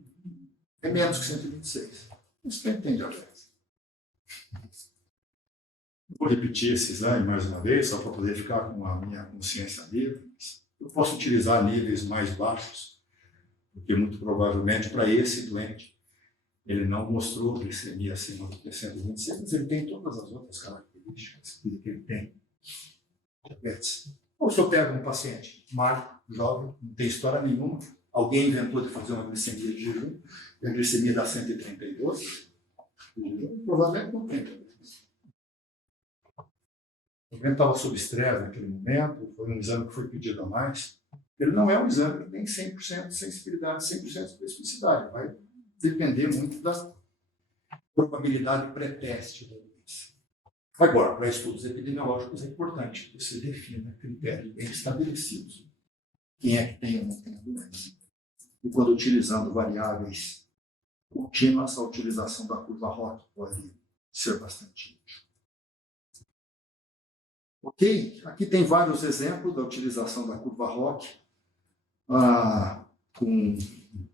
é menos que 126. Isso quem tem diabetes. Vou repetir esse exame mais uma vez, só para poder ficar com a minha consciência livre. Eu posso utilizar níveis mais baixos, porque muito provavelmente para esse doente ele não mostrou glicemia acima de 126, mas ele tem todas as outras características que ele tem. Diabetes. Ou se eu pego um paciente magro, jovem, não tem história nenhuma, alguém inventou de fazer uma glicemia de jejum, e a glicemia dá 132, provavelmente não tem diabetes. O doente estava sob estresse naquele momento, foi um exame que foi pedido a mais. Ele não é um exame que tem 100% de sensibilidade, 100% de especificidade. Vai depender muito da probabilidade pré-teste da doença. Agora, para estudos epidemiológicos é importante que você defina critérios bem estabelecidos. Quem é que tem ou não tem a doença. E quando utilizando variáveis contínuas, a utilização da curva ROC pode ser bastante útil. Ok? Aqui tem vários exemplos da utilização da curva ROC,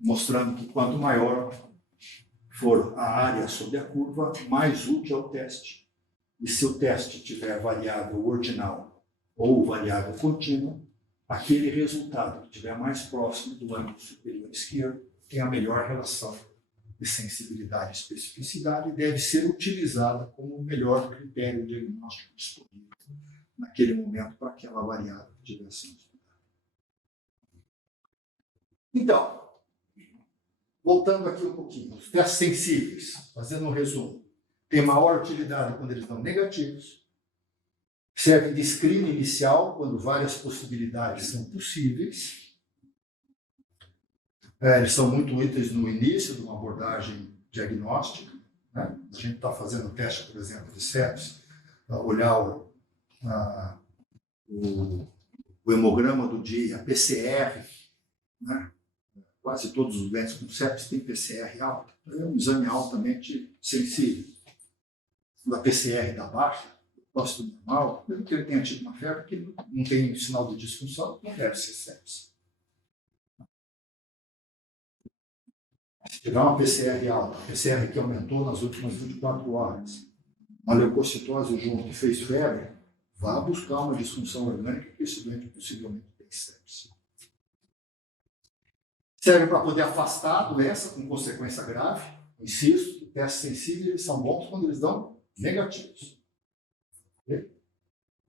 mostrando que quanto maior for a área sobre a curva, mais útil é o teste. E se o teste tiver variável ordinal ou variável contínua, aquele resultado que estiver mais próximo do ângulo superior esquerdo tem a melhor relação de sensibilidade e especificidade e deve ser utilizada como o melhor critério diagnóstico disponível naquele momento para aquela variável de direção estudada. Então, voltando aqui um pouquinho, os testes sensíveis, fazendo um resumo, têm maior utilidade quando eles estão negativos, serve de screen inicial quando várias possibilidades são possíveis, Eles são muito úteis no início de uma abordagem diagnóstica, né? A gente está fazendo teste, por exemplo, de sepsis, olhar o hemograma do dia, a PCR, né? Quase todos os doentes com sepsis têm PCR alta. É um exame altamente sensível. Da PCR da baixa, posto normal, mesmo que ele tenha tido uma febre, que não tem sinal de disfunção, não deve ser sepsis. Se tiver uma PCR alta, PCR que aumentou nas últimas 24 horas, uma leucocitose junto que fez febre, vá buscar uma disfunção orgânica, que esse doente possivelmente tem sepsis. Serve para poder afastar a doença com consequência grave. Insisto, testes sensíveis eles são bons quando eles dão negativos.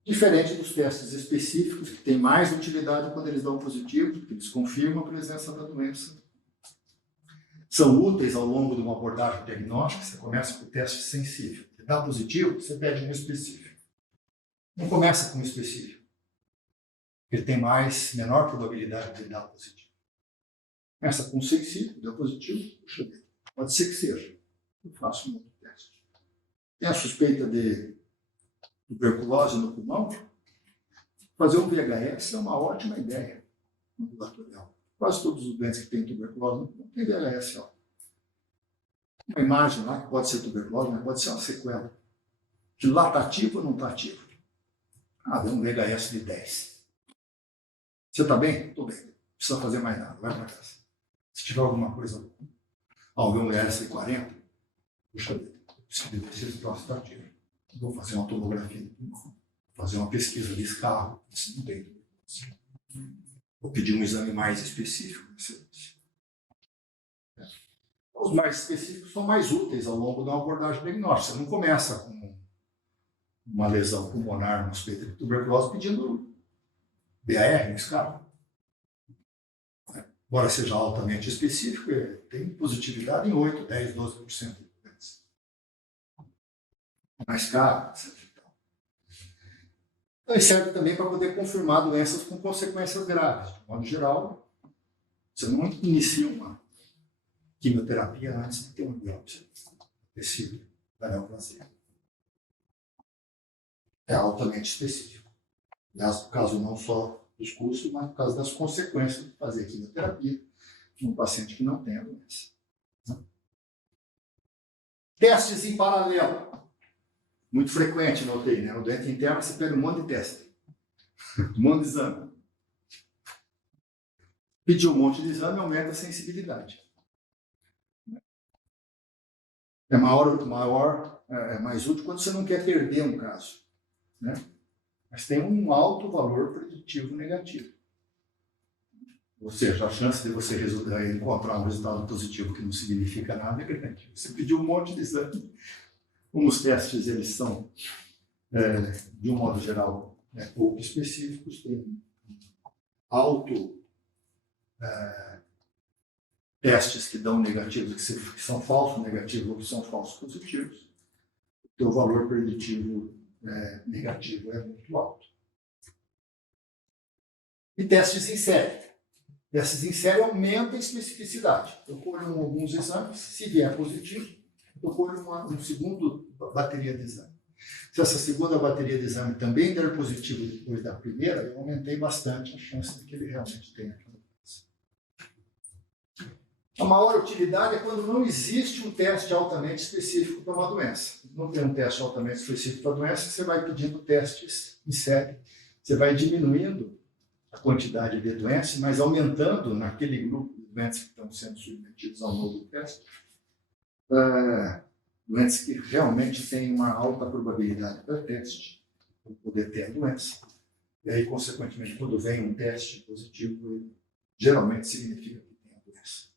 Diferente dos testes específicos, que têm mais utilidade quando eles dão positivo, porque eles confirmam a presença da doença. São úteis ao longo de uma abordagem diagnóstica. Você começa com o teste sensível. Se dá positivo, você pede um específico. Não começa com um específico. Ele tem menor probabilidade de dar positivo. Começa com um sensível, deu positivo, puxa vida. Pode ser que seja. Eu faço um outro teste. Tem a suspeita de tuberculose no pulmão? Fazer um VHS é uma ótima ideia ambulatorial. Quase todos os doentes que têm tuberculose no pulmão têm VHS. Uma imagem lá que pode ser tuberculose, mas pode ser uma sequela. Que lá está ativo ou não está ativo? Deu um VHS de 10. Você está bem? Estou bem. Não precisa fazer mais nada. Vai para casa. Se tiver alguma coisa, vê um VHS de 40, puxa vida, preciso ver se esse troço está ativo. Vou fazer uma tomografia de pulmão, fazer uma pesquisa de escarro, isso não tem. Vou pedir um exame mais específico. Os mais específicos são mais úteis ao longo de uma abordagem diagnóstica. Você não começa com uma lesão pulmonar, uma suspeita de tuberculose, pedindo BAR no escarro. Embora seja altamente específico, tem positividade em 8, 10, 12% de doenças. Mais caro, etc. Então, isso serve também para poder confirmar doenças com consequências graves. De modo geral, você não inicia uma quimioterapia antes de ter uma biópsia tecido da neoplasia. É altamente específico. Aliás, no caso não só dos custos, mas por causa das consequências de fazer quimioterapia em um paciente que não tem a doença. Testes em paralelo. Muito frequente, notei, né? No doente interno você pega um monte de teste, um monte de exame. Pedir um monte de exame aumenta a sensibilidade. É mais útil quando você não quer perder um caso, né? Mas tem um alto valor preditivo negativo. Ou seja, a chance de você encontrar um resultado positivo que não significa nada é grande. Você pediu um monte de exame. Como os testes eles são, de um modo geral, pouco específicos, tem testes que dão negativos, que são falsos negativos ou que são falsos positivos. O teu valor preditivo negativo é muito alto. E testes em série. Testes em série aumentam a especificidade. Eu colho alguns exames, se vier positivo, eu colho uma segunda bateria de exame. Se essa segunda bateria de exame também der positivo depois da primeira, eu aumentei bastante a chance de que ele realmente tenha aquela doença. A maior utilidade é quando não existe um teste altamente específico para uma doença. Não tem um teste altamente específico para a doença, você vai pedindo testes em série. Você vai diminuindo a quantidade de doenças, mas aumentando naquele grupo de doenças que estão sendo submetidos ao novo teste, doenças que realmente têm uma alta probabilidade para teste, para poder ter a doença. E aí, consequentemente, quando vem um teste positivo, geralmente significa que tem a doença.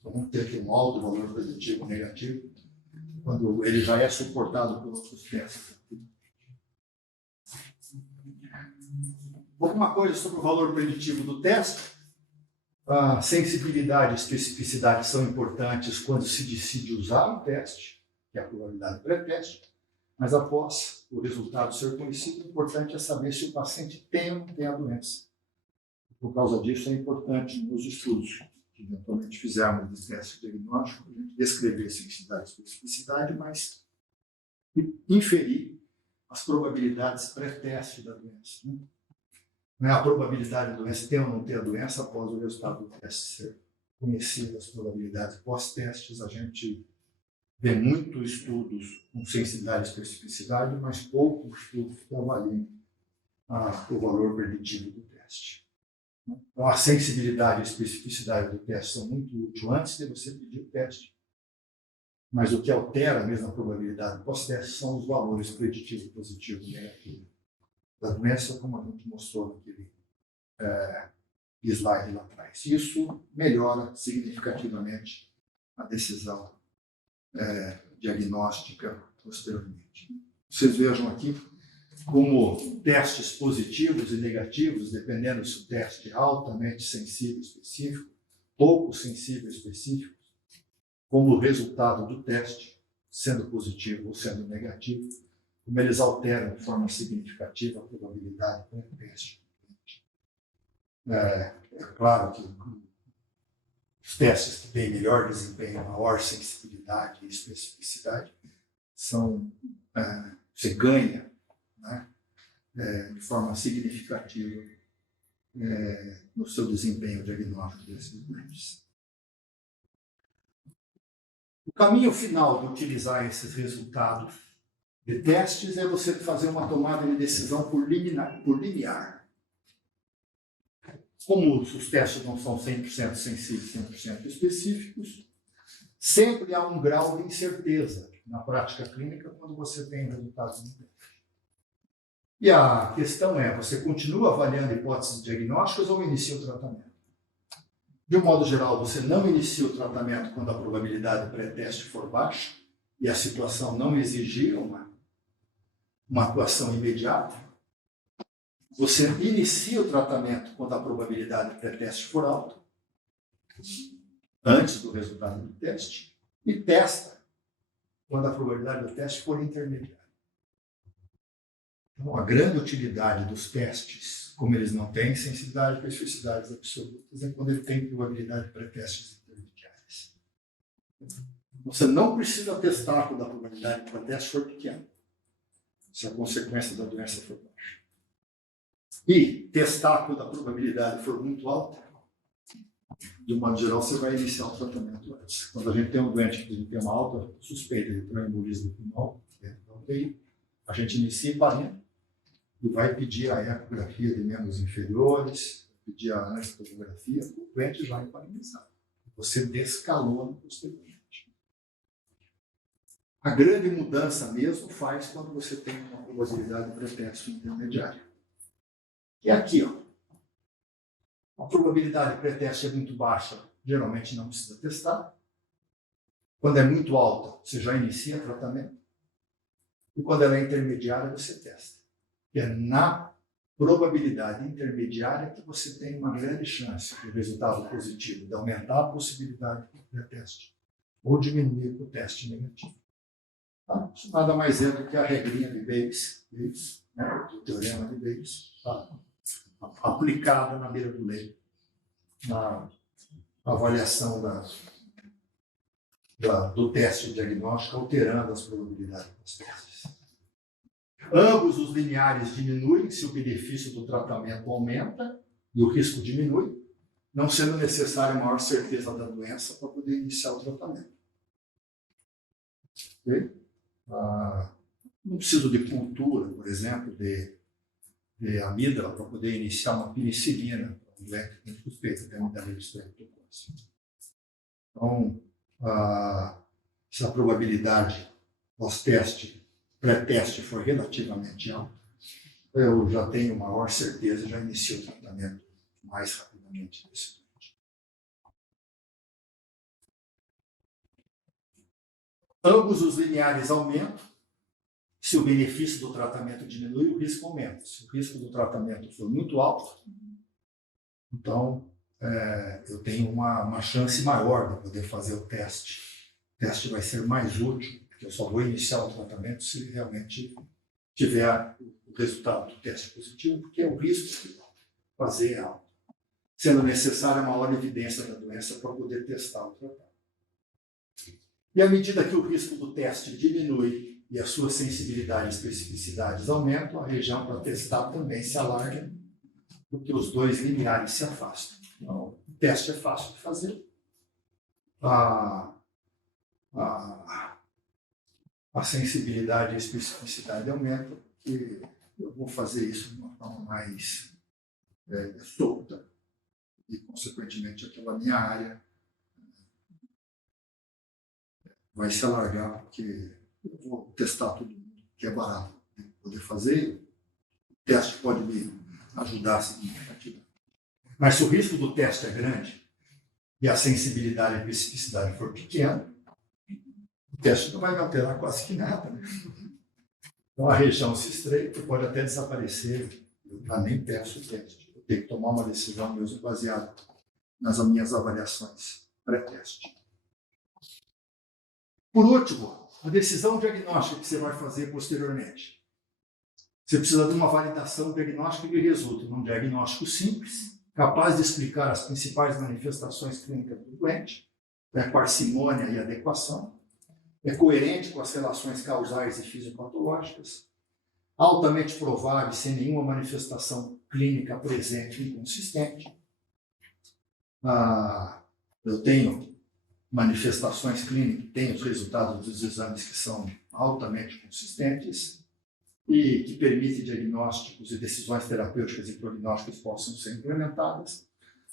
Então, vamos ter aqui um alto valor preditivo ou negativo, quando ele já é suportado por outros testes. Alguma coisa sobre o valor preditivo do teste? A sensibilidade e especificidade são importantes quando se decide usar o teste, que é a probabilidade pré-teste, mas após o resultado ser conhecido, o importante é saber se o paciente tem ou não tem a doença. Por causa disso, é importante nos estudos que eventualmente fizermos de teste diagnóstico, a gente descrever sensibilidade e especificidade, mas inferir as probabilidades pré-teste da doença. Né? Não é a probabilidade da doença ter ou não ter a doença após o resultado do teste ser conhecido, as probabilidades pós-testes. A gente vê muitos estudos com sensibilidade e especificidade, mas poucos estudos que avaliam o valor preditivo do teste. Então, a sensibilidade e a especificidade do teste são muito úteis antes de você pedir o teste. Mas o que altera mesmo a probabilidade pós-teste são os valores preditivos, positivos e negativos da doença, como a gente mostrou naquele slide lá atrás. Isso melhora significativamente a decisão diagnóstica posteriormente. Vocês vejam aqui como testes positivos e negativos, dependendo se o teste é altamente sensível específico, pouco sensível específico, como o resultado do teste, sendo positivo ou sendo negativo, como eles alteram de forma significativa a probabilidade do teste. É claro que os testes que têm melhor desempenho, maior sensibilidade e especificidade, você ganha, né, de forma significativa no seu desempenho diagnóstico desses doentes. O caminho final de utilizar esses resultados de testes é você fazer uma tomada de decisão por limiar. Como os testes não são 100% sensíveis, 100% específicos, sempre há um grau de incerteza na prática clínica quando você tem resultados no teste. E a questão é, você continua avaliando hipóteses diagnósticas ou inicia o tratamento? De um modo geral, você não inicia o tratamento quando a probabilidade pré-teste for baixa e a situação não exigir uma atuação imediata. Você inicia o tratamento quando a probabilidade pré-teste for alta, antes do resultado do teste, e testa quando a probabilidade do teste for intermediária. Então, a grande utilidade dos testes, como eles não têm sensibilidade e especificidades absolutas, é quando ele tem probabilidade de pré-testes intermediárias. Você não precisa testar quando a probabilidade de pré-teste for pequena, se a consequência da doença for baixa. E testar quando a probabilidade for muito alta, de um modo geral, você vai iniciar o tratamento antes. Quando a gente tem um doente que tem uma alta suspeita de ter um embolismo pulmonar dentro da UTI, a gente inicia parando e vai pedir a ecografia de membros inferiores, pedir a angiografia, o doente já equalizado. Você descalona posteriormente. A grande mudança mesmo faz quando você tem uma probabilidade de pré-teste intermediária. E aqui, ó, a probabilidade de pré-teste é muito baixa, geralmente não precisa testar. Quando é muito alta, você já inicia o tratamento. E quando ela é intermediária, você testa. E é na probabilidade intermediária que você tem uma grande chance de resultado positivo, de aumentar a possibilidade do pré-teste ou diminuir o teste negativo. Tá? Isso nada mais é do que a regrinha de Bayes, né? O teorema de Bayes, tá? Aplicada na beira do leito, na avaliação do teste diagnóstico, alterando as probabilidades dos testes. Ambos os lineares diminuem se o benefício do tratamento aumenta e o risco diminui, não sendo necessária maior certeza da doença para poder iniciar o tratamento. Okay? Não preciso de cultura, por exemplo, de amígdala para poder iniciar uma penicilina para um doente com suspeita de amidalite estreptocócica. Então, se a probabilidade pós-teste, pré-teste for relativamente alta, eu já tenho maior certeza, já inicio o tratamento mais rapidamente desse doente. Ambos os lineares aumentam. Se o benefício do tratamento diminui, o risco aumenta. Se o risco do tratamento for muito alto, então eu tenho uma chance maior de poder fazer o teste. O teste vai ser mais útil, porque eu só vou iniciar o tratamento se realmente tiver o resultado do teste positivo, porque o risco de fazer é alto. sendo necessária maior evidência da doença para poder testar o tratar. E à medida que o risco do teste diminui e a sua sensibilidade e especificidades aumentam, a região para testar também se alarga, porque os dois limiares se afastam. Então, o teste é fácil de fazer. A sensibilidade e a especificidade aumentam, porque eu vou fazer isso de uma forma mais solta e, consequentemente, aquela minha área vai se alargar, porque eu vou testar tudo que é barato de poder fazer. O teste pode me ajudar significativamente. Mas se o risco do teste é grande e a sensibilidade e a especificidade for pequena, o teste não vai me alterar quase que nada. Né? Então a região se estreita, pode até desaparecer. Eu já nem peço o teste. Eu tenho que tomar uma decisão mesmo baseada nas minhas avaliações pré-teste. Por último, a decisão diagnóstica que você vai fazer posteriormente. Você precisa de uma validação diagnóstica que resulte num diagnóstico simples, capaz de explicar as principais manifestações clínicas do doente, parcimônia e adequação, é coerente com as relações causais e fisiopatológicas, altamente provável sem nenhuma manifestação clínica presente inconsistente. Eu tenho manifestações clínicas, tenho os resultados dos exames que são altamente consistentes e que permitem diagnósticos e decisões terapêuticas e prognósticas possam ser implementadas.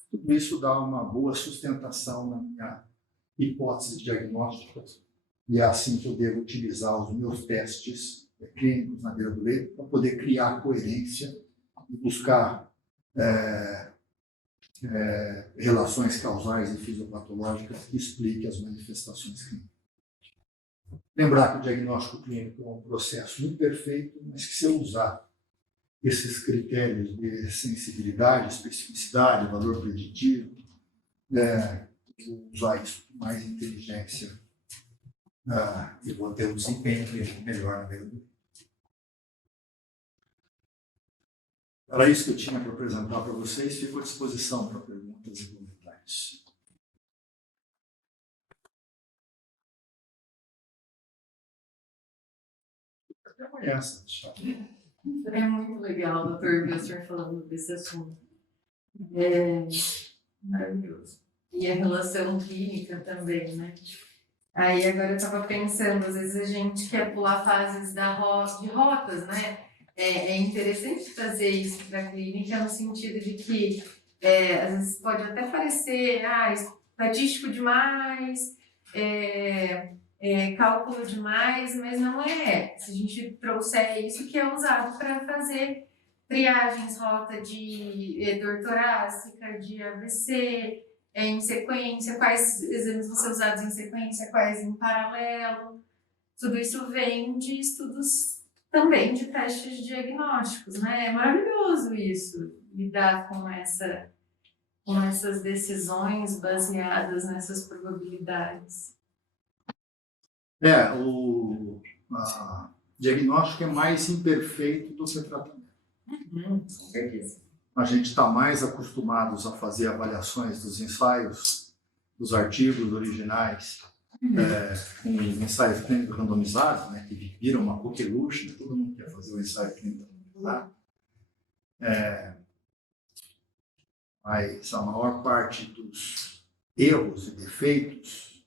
Tudo isso dá uma boa sustentação na minha hipótese diagnóstica e é assim que eu devo utilizar os meus testes clínicos na beira do leito para poder criar coerência e buscar relações causais e fisiopatológicas que expliquem as manifestações clínicas. Lembrar que o diagnóstico clínico é um processo imperfeito, mas que se eu usar esses critérios de sensibilidade, especificidade, valor preditivo, usar isso com mais inteligência e vou ter um desempenho melhor na beira do leito. Era isso que eu tinha para apresentar para vocês. Fico à disposição para perguntas e comentários. Até amanhã, Santos. É muito legal, doutor, ver o senhor falando desse assunto. Maravilhoso. E a relação clínica também, né? Aí agora eu estava pensando, às vezes a gente quer pular fases de rotas, né? É interessante trazer isso para a clínica no sentido de que às vezes pode até parecer estatístico demais, cálculo demais, mas não é. Se a gente trouxer isso que é usado para fazer triagens, rota de dor torácica, de AVC, em sequência, quais exames vão ser usados em sequência, quais em paralelo. Tudo isso vem de estudos também de testes diagnósticos, né? É maravilhoso isso, lidar com essas decisões baseadas nessas probabilidades. O diagnóstico é mais imperfeito do que o tratamento. Com certeza. A gente está mais acostumados a fazer avaliações dos ensaios, dos artigos originais, com ensaios clínicos randomizados, né, que viram uma coqueluche, todo mundo quer fazer o ensaio clínico randomizado. Mas a maior parte dos erros e defeitos,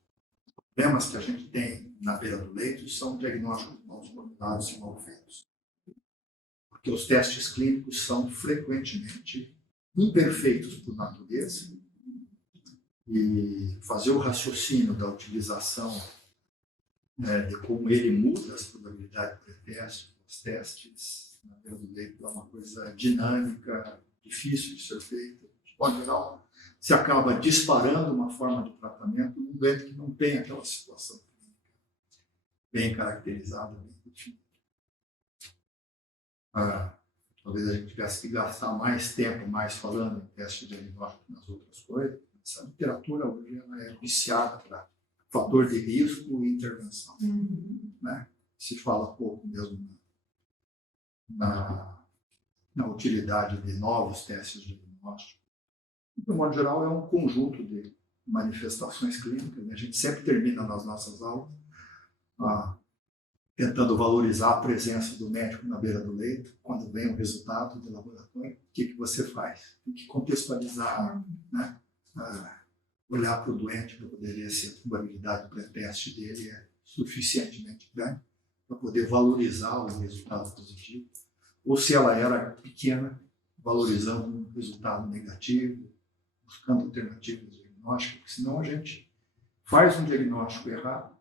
problemas que a gente tem na beira do leito, são diagnósticos mal formulados e mal feitos. Porque os testes clínicos são frequentemente imperfeitos por natureza e fazer o raciocínio da utilização de como ele muda as probabilidades de teste, os testes na beira do leito é uma coisa dinâmica, difícil de ser feita. De modo geral, se acaba disparando uma forma de tratamento num doente que não tem aquela situação clínica bem caracterizada, bem definida. Talvez a gente tivesse que gastar mais tempo falando em teste diagnóstico nas outras coisas. Essa literatura hoje ela é viciada para fator de risco e intervenção. Né? Se fala pouco mesmo na utilidade de novos testes diagnósticos De modo geral, é um conjunto de manifestações clínicas. A gente sempre termina nas nossas aulas tentando valorizar a presença do médico na beira do leito. Quando vem o resultado do laboratório, o que você faz? Tem que contextualizar, né? Olhar para o doente para poder ver se a probabilidade do pré-teste dele é suficientemente grande para poder valorizar o resultado positivo, ou se ela era pequena, valorizando um resultado negativo, buscando alternativas diagnósticas, porque senão a gente faz um diagnóstico errado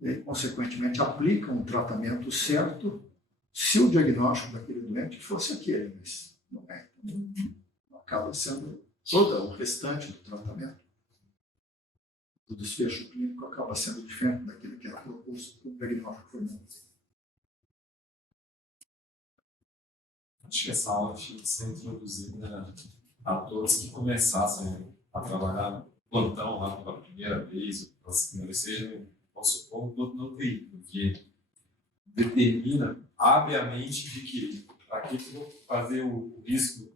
e, consequentemente, aplica um tratamento certo se o diagnóstico daquele doente fosse aquele, mas não é. Então, acaba sendo todo o restante do tratamento, do desfecho clínico, acaba sendo diferente daquilo que era proposto para o diagnóstico formal. Acho que essa aula tinha que ser introduzida a todos que começassem a trabalhar no plantão lá pela primeira vez, ou pela segunda vez, seja, posso supor, no TI, porque determina, abre a mente de que para que eu vou fazer o risco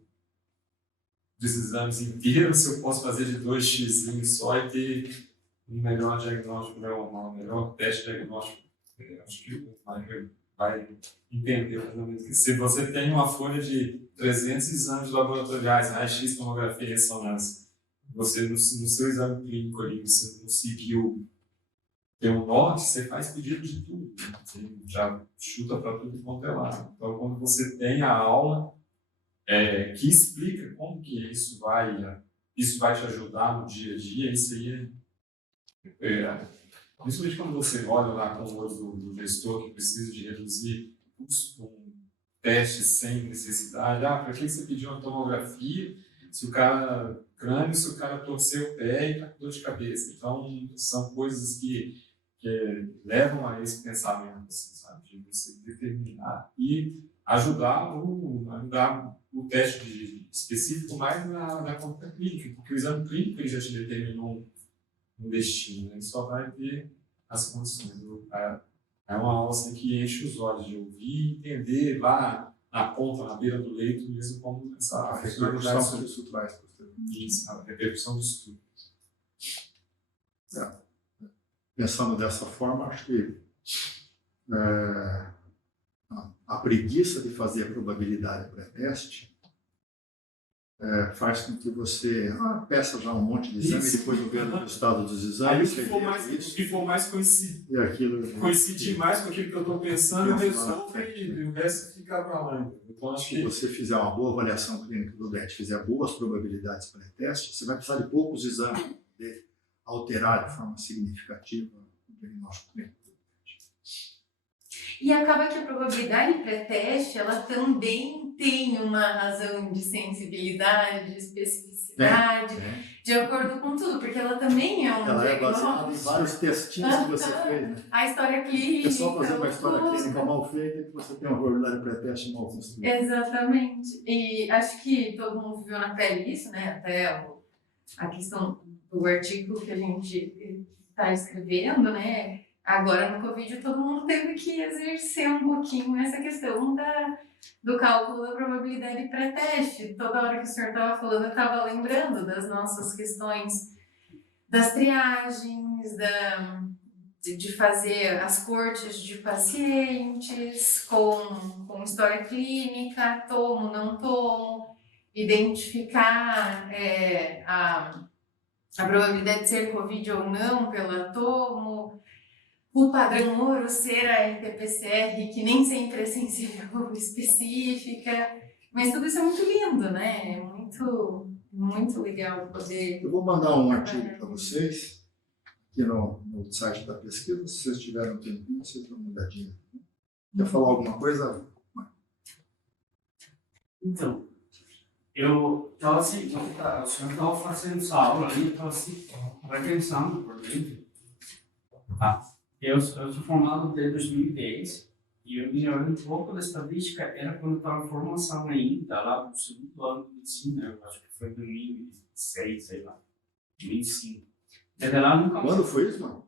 desses exames inteiros, se eu posso fazer de 2x só e ter um melhor diagnóstico, um melhor teste diagnóstico. Acho que o Mário vai entender mais ou menos que se você tem uma folha de 300 exames laboratoriais, raio-x, tomografia e ressonância, você no seu exame clínico ali, você não conseguiu ter um norte, você faz pedido de tudo, né? Você já chuta para tudo quanto é lado. Então, quando você tem a aula que explica como que isso vai te ajudar no dia a dia, isso aí principalmente quando você olha lá com o olho do gestor que precisa de reduzir custo com testes sem necessidade. Para que você pediu uma tomografia se o cara torceu o pé e está com dor de cabeça? Então, são coisas que levam a esse pensamento, assim, sabe? De você determinar e ajudar o teste específico mais na conta clínica, porque o exame clínico ele já te determinou um destino, né? Ele só vai ter as condições. É uma aula assim, que enche os olhos de ouvir e entender lá na ponta, na beira do leito mesmo, como essa repercussão que isso traz posteriormente. Isso, a repercussão do estudo. Pensando dessa forma, acho que a preguiça de fazer a probabilidade pré-teste faz com que você peça já um monte de exame e depois não veja o resultado dos exames. Aí o que for mais coincidir mais com aquilo que eu estou pensando, resolve e o resto fica para lá. Então, acho que se você fizer uma boa avaliação clínica do doente, fizer boas probabilidades pré-teste, você vai precisar de poucos exames para poder alterar de forma significativa o diagnóstico clínico. E acaba que a probabilidade pré-teste, ela também tem uma razão de sensibilidade, de especificidade, de acordo com tudo, porque ela também é um Ela é diagnóstico. baseada em vários textinhos que você fez, né? A história clínica. É só fazer uma história clínica mal feita que você tem uma probabilidade pré-teste mal construída. Exatamente. E acho que todo mundo viu na pele isso, né? Até a questão do artigo que a gente está escrevendo, né? Agora, no Covid, todo mundo teve que exercer um pouquinho essa questão do cálculo da probabilidade pré-teste. Toda hora que o senhor estava falando, eu estava lembrando das nossas questões das triagens, de fazer as cortes de pacientes com história clínica, tomo, não tomo, identificar a probabilidade de ser Covid ou não pela tomo, o padrão ouro ser a RT-PCR, que nem sempre é sensível específica, mas tudo isso é muito lindo, né? É muito, muito legal poder... Eu vou mandar um artigo para vocês, aqui no site da pesquisa, se vocês tiverem um tempinho, vocês dão uma olhadinha. Quer falar alguma coisa? Então, eu estava assim, o senhor estava fazendo essa aula aí, eu estava assim, pensando por dentro. Eu sou formado desde 2010 e eu me lembro um pouco da estatística, era quando eu estava em formação ainda, lá no segundo ano de medicina, eu acho que foi em 2006, sei lá, 2005. Até lá nunca mais. Quando foi isso, mano?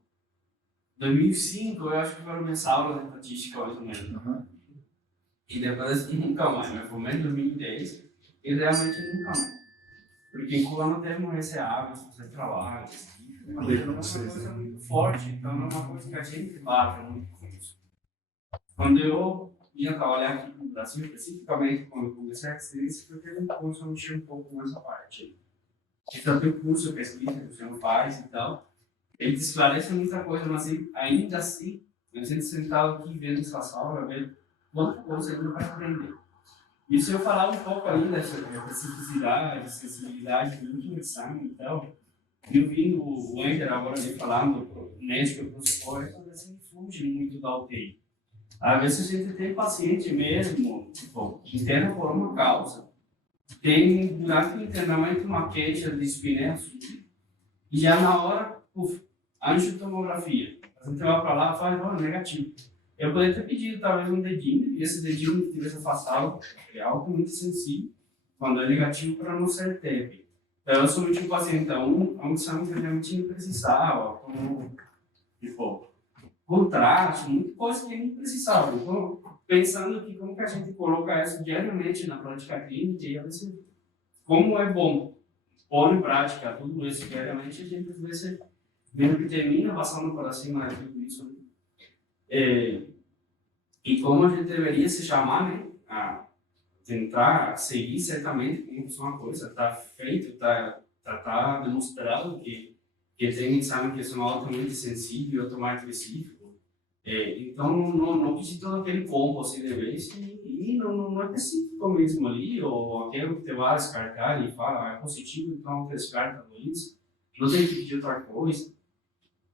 2005, eu acho que foi essa aula de estatística, mais ou menos. Uhum. E depois nunca mais, mas foi em 2010 e realmente nunca mais. Porque em Cuba não temos esse hábito, você trabalha, A lei é não uma sei, coisa né? muito forte, então é uma coisa que a gente bate muito com isso. Quando eu ia trabalhar aqui no Brasil, especificamente quando eu comecei a ciência, foi ter um curso onde tinha um pouco nessa parte. E também o curso, pesquisa que o senhor faz e tal, ele esclarece muita coisa, mas ainda assim, a gente sentado aqui vendo essa sala, vendo quanta coisa ele vai aprender. E se eu falar um pouco ainda dessa simplicidade, sensibilidade do exame e tal, eu vi o Ender agora ali falando, o médico, o professor, às vezes ele fuge muito da UTI. Às vezes a gente tem paciente mesmo, tipo, que interna por uma causa, tem durante o internamento uma queixa de espinéia e já na hora, angiotomografia. A gente vai para lá e fala, negativo. Eu poderia ter pedido talvez um dedinho, e esse dedinho tivesse afastado, é altamente sensível, quando é negativo para não ser TEP. Então, eu somente um paciente, um exame que eu realmente não precisava, como, tipo, contraste, muita coisa que não precisava. Então, pensando que como que a gente coloca isso diariamente na prática clínica, e assim, como é bom pôr em prática tudo isso diariamente, a gente vai ser vendo que termina passando por cima de tudo isso. E como a gente deveria se chamar, né, a tentar seguir certamente como isso é uma coisa, está feito, está demonstrado que tem exame que são altamente sensível, altamente específico. Então, não precisa todo aquele combo assim de vez e não é específico mesmo ali, ou aquele que você vai descartar e fala, é positivo, então você descarta isso, não tem que pedir outra coisa.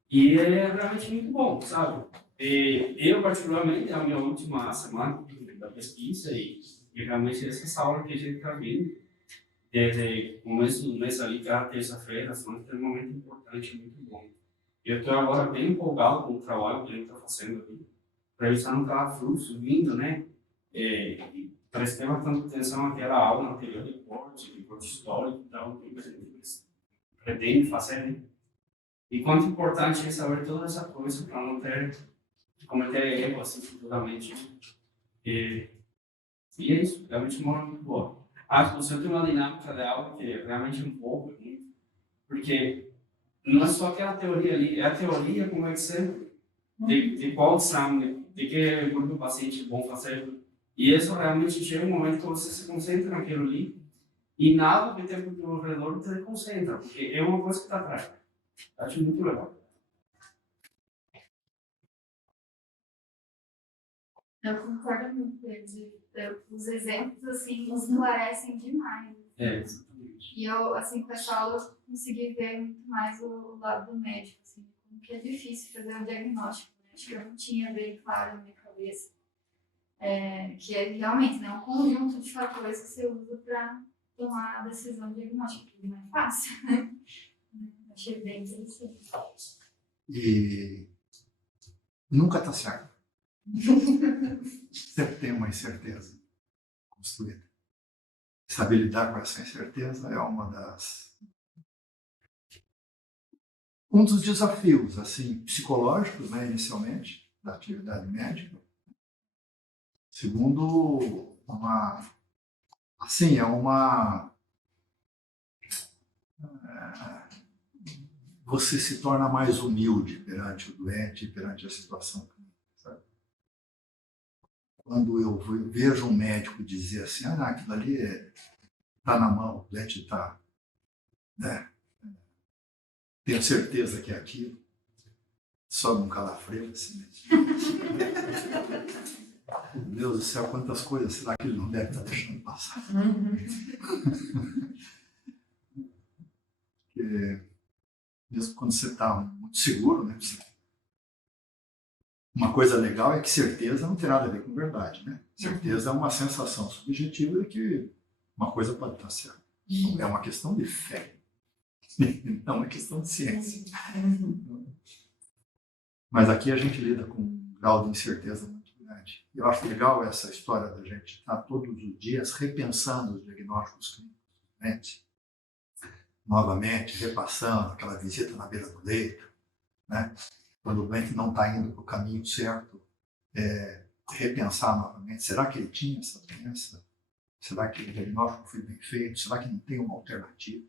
E é realmente muito bom, sabe? Eu, particularmente, é a minha última semana da pesquisa e realmente essa aula que a gente está vendo, desde o começo do mês ali, cada terça-feira, são extremamente importante, muito bom. Eu estou agora bem empolgado com o trabalho que a gente está fazendo aqui, revisando cada fluxo, vindo, né? E prestei bastante atenção naquela aula anterior de corte histórico e tal, que a gente pretende fazer, né? E quanto importante é saber toda essa coisa para não cometer erro assim futuramente. E é isso, realmente uma aula muito boa. Acho que você tem uma dinâmica de aula que é realmente um pouco, porque não é só aquela teoria ali, é a teoria como é que você, de qual exame, de que grupo de paciente bom fazer. E isso realmente chega um momento que você se concentra naquilo ali e nada que tem ao redor você concentra, porque é uma coisa que está atrás. Acho muito legal. Eu concordo muito com ele. Os exemplos, assim, esclarecem demais. Exatamente. E eu, assim, com essa aula, eu consegui ver muito mais o lado do médico, assim, como que é difícil fazer um diagnóstico, né? Acho que eu não tinha bem claro na minha cabeça. Que é realmente, né, um conjunto de fatores que você usa para tomar a decisão diagnóstica, que não é fácil, né? Achei bem interessante. E nunca está certo. Sempre tem uma incerteza construída. Saber lidar com essa incerteza é um dos desafios assim psicológicos, né, inicialmente, da atividade médica. Segundo, você se torna mais humilde perante o doente e perante a situação clínica, sabe? Quando eu vejo um médico dizer assim, aquilo ali está na mão, o doente está, né? Tenho certeza que é aquilo, sobe um calafrio assim, meu Deus do céu, quantas coisas será que ele não deve estar deixando passar? Porque mesmo quando você está muito seguro, né? Uma coisa legal é que certeza não tem nada a ver com verdade, né? Certeza é uma sensação subjetiva de que uma coisa pode estar certa. É uma questão de fé, não é uma questão de ciência. Mas aqui a gente lida com um grau de incerteza muito grande. Eu acho legal essa história da gente estar todos os dias repensando os diagnósticos clínicos, né? Novamente, repassando aquela visita na beira do leito, né? Quando o doente não está indo para o caminho certo, repensar novamente, será que ele tinha essa doença? Será que o diagnóstico foi bem feito? Será que não tem uma alternativa?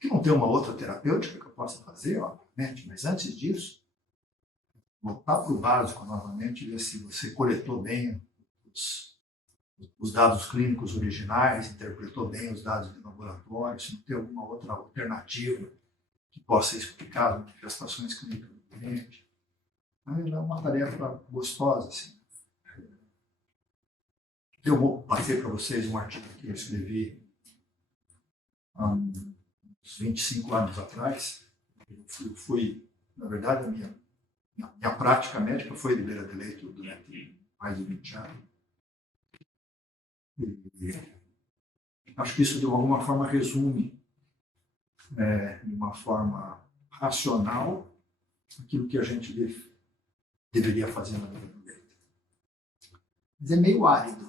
Que não tem uma outra terapêutica que eu possa fazer, obviamente, mas antes disso, voltar para o básico novamente, ver se você coletou bem os dados clínicos originais, interpretou bem os dados de laboratório, se não tem alguma outra alternativa que possa explicar as manifestações clínicas do doente. É uma tarefa gostosa, assim. Eu passei para vocês um artigo que eu escrevi há uns 25 anos atrás. Na verdade, a minha prática médica foi de beira de leito durante mais de 20 anos. E acho que isso, de alguma forma, resume, de uma forma racional, aquilo que a gente deveria fazer na vida do leito. Mas é meio árido.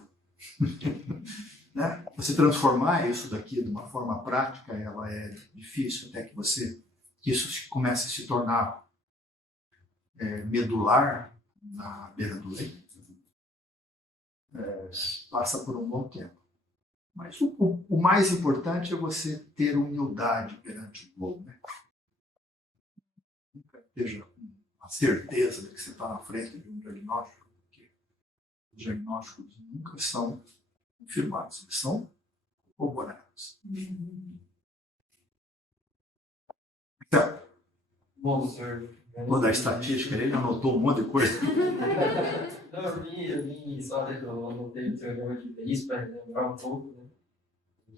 Né? Você transformar isso daqui de uma forma prática, ela é difícil, até que isso comece a se tornar medular na beira do leito. Passa por um bom tempo. Mas o mais importante é você ter humildade perante o outro. Né? Nunca esteja com a certeza de que você está na frente de um diagnóstico, porque os diagnósticos nunca são confirmados, eles são corroborados. Então, Bom, senhor. vou dar estatística, ele anotou um monte de coisa. Não, eu vim só, eu anotei o teorema de Bayes para lembrar um pouco, né?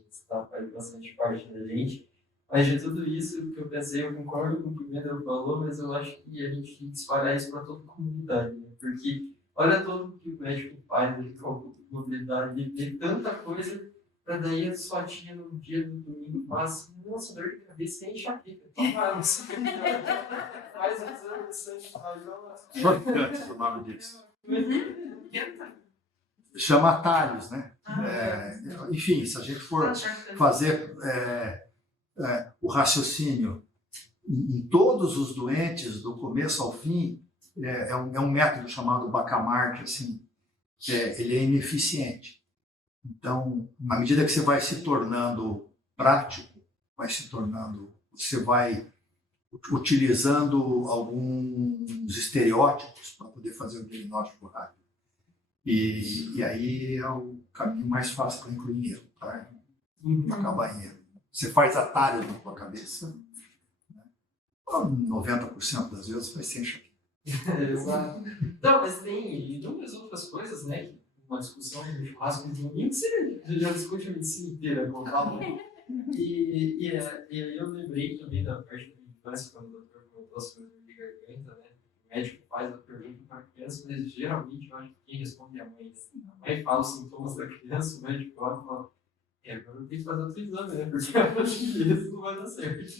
Isso faz bastante parte da gente. Mas de tudo isso que eu pensei, eu concordo com o que o Pedro falou, mas eu acho que a gente tem que espalhar isso para toda a comunidade, né? Porque olha tudo que o médico faz, ele calcula a mobilidade, ele vê tanta coisa, para daí a sua tia no dia do domingo fala assim, nossa, dor de cabeça é enxaqueca. Faz o exame de sangue, faz uma... Shortcuts, o nome disso. Chama atalhos, né? Enfim, se a gente for fazer o raciocínio em todos os doentes, do começo ao fim, é um método chamado Bacamarte, assim, que ele é ineficiente. Então, na medida que você vai se tornando prático, você vai utilizando alguns estereótipos para poder fazer o diagnóstico rápido. E aí é o caminho mais fácil para incluir em erro, tá? Acabar em erro. Você faz atalhos na tua cabeça, né? 90% das vezes vai ser enxaqueca. Exato. Não, mas tem inúmeras outras coisas, né? Uma discussão de churrasco de domingo, você já discute a medicina inteira com calma. E aí eu lembrei também da parte da infância, quando o doutor perguntou sobre a de garganta, né? O médico faz a pergunta para a criança, mas geralmente eu acho que quem responde é a mãe. A mãe fala os sintomas da criança, o médico olha e fala, agora eu tenho que fazer outro exame, né? Porque eu acho que isso não vai dar certo.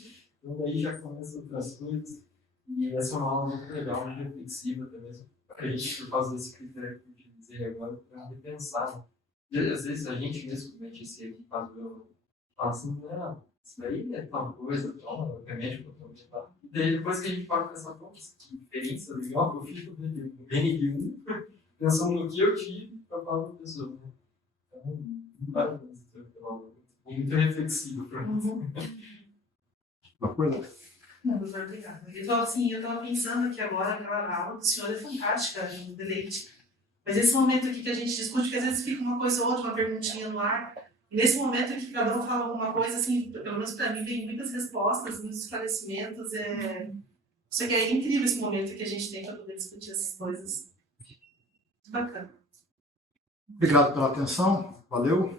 Então aí já começam outras coisas. E essa é uma aula muito legal, muito reflexiva também, para a gente, por causa desse critério que eu utilizei agora, para repensar. Né? E às vezes a gente mesmo comete esse erro, fala assim, não, isso daí é tal coisa, toma remédio para tomar, tal. E daí depois que a gente pode pensar, pô, que diferença legal que eu fiz com o BN1, pensando no que eu tive para falar para a pessoa. Né? Então, várias vezes, muito reflexivo para nós. Uma coisa? Não, doutor, obrigada. Então, assim, eu estava pensando aqui agora, aquela aula do senhor é fantástica, no deleite. Mas esse momento aqui que a gente discute, porque às vezes fica uma coisa ou outra, uma perguntinha no ar, e nesse momento que cada um fala alguma coisa, assim, pelo menos para mim, vem muitas respostas, muitos esclarecimentos. Isso aqui é incrível esse momento que a gente tem para poder discutir essas coisas. Muito bacana. Obrigado pela atenção, valeu.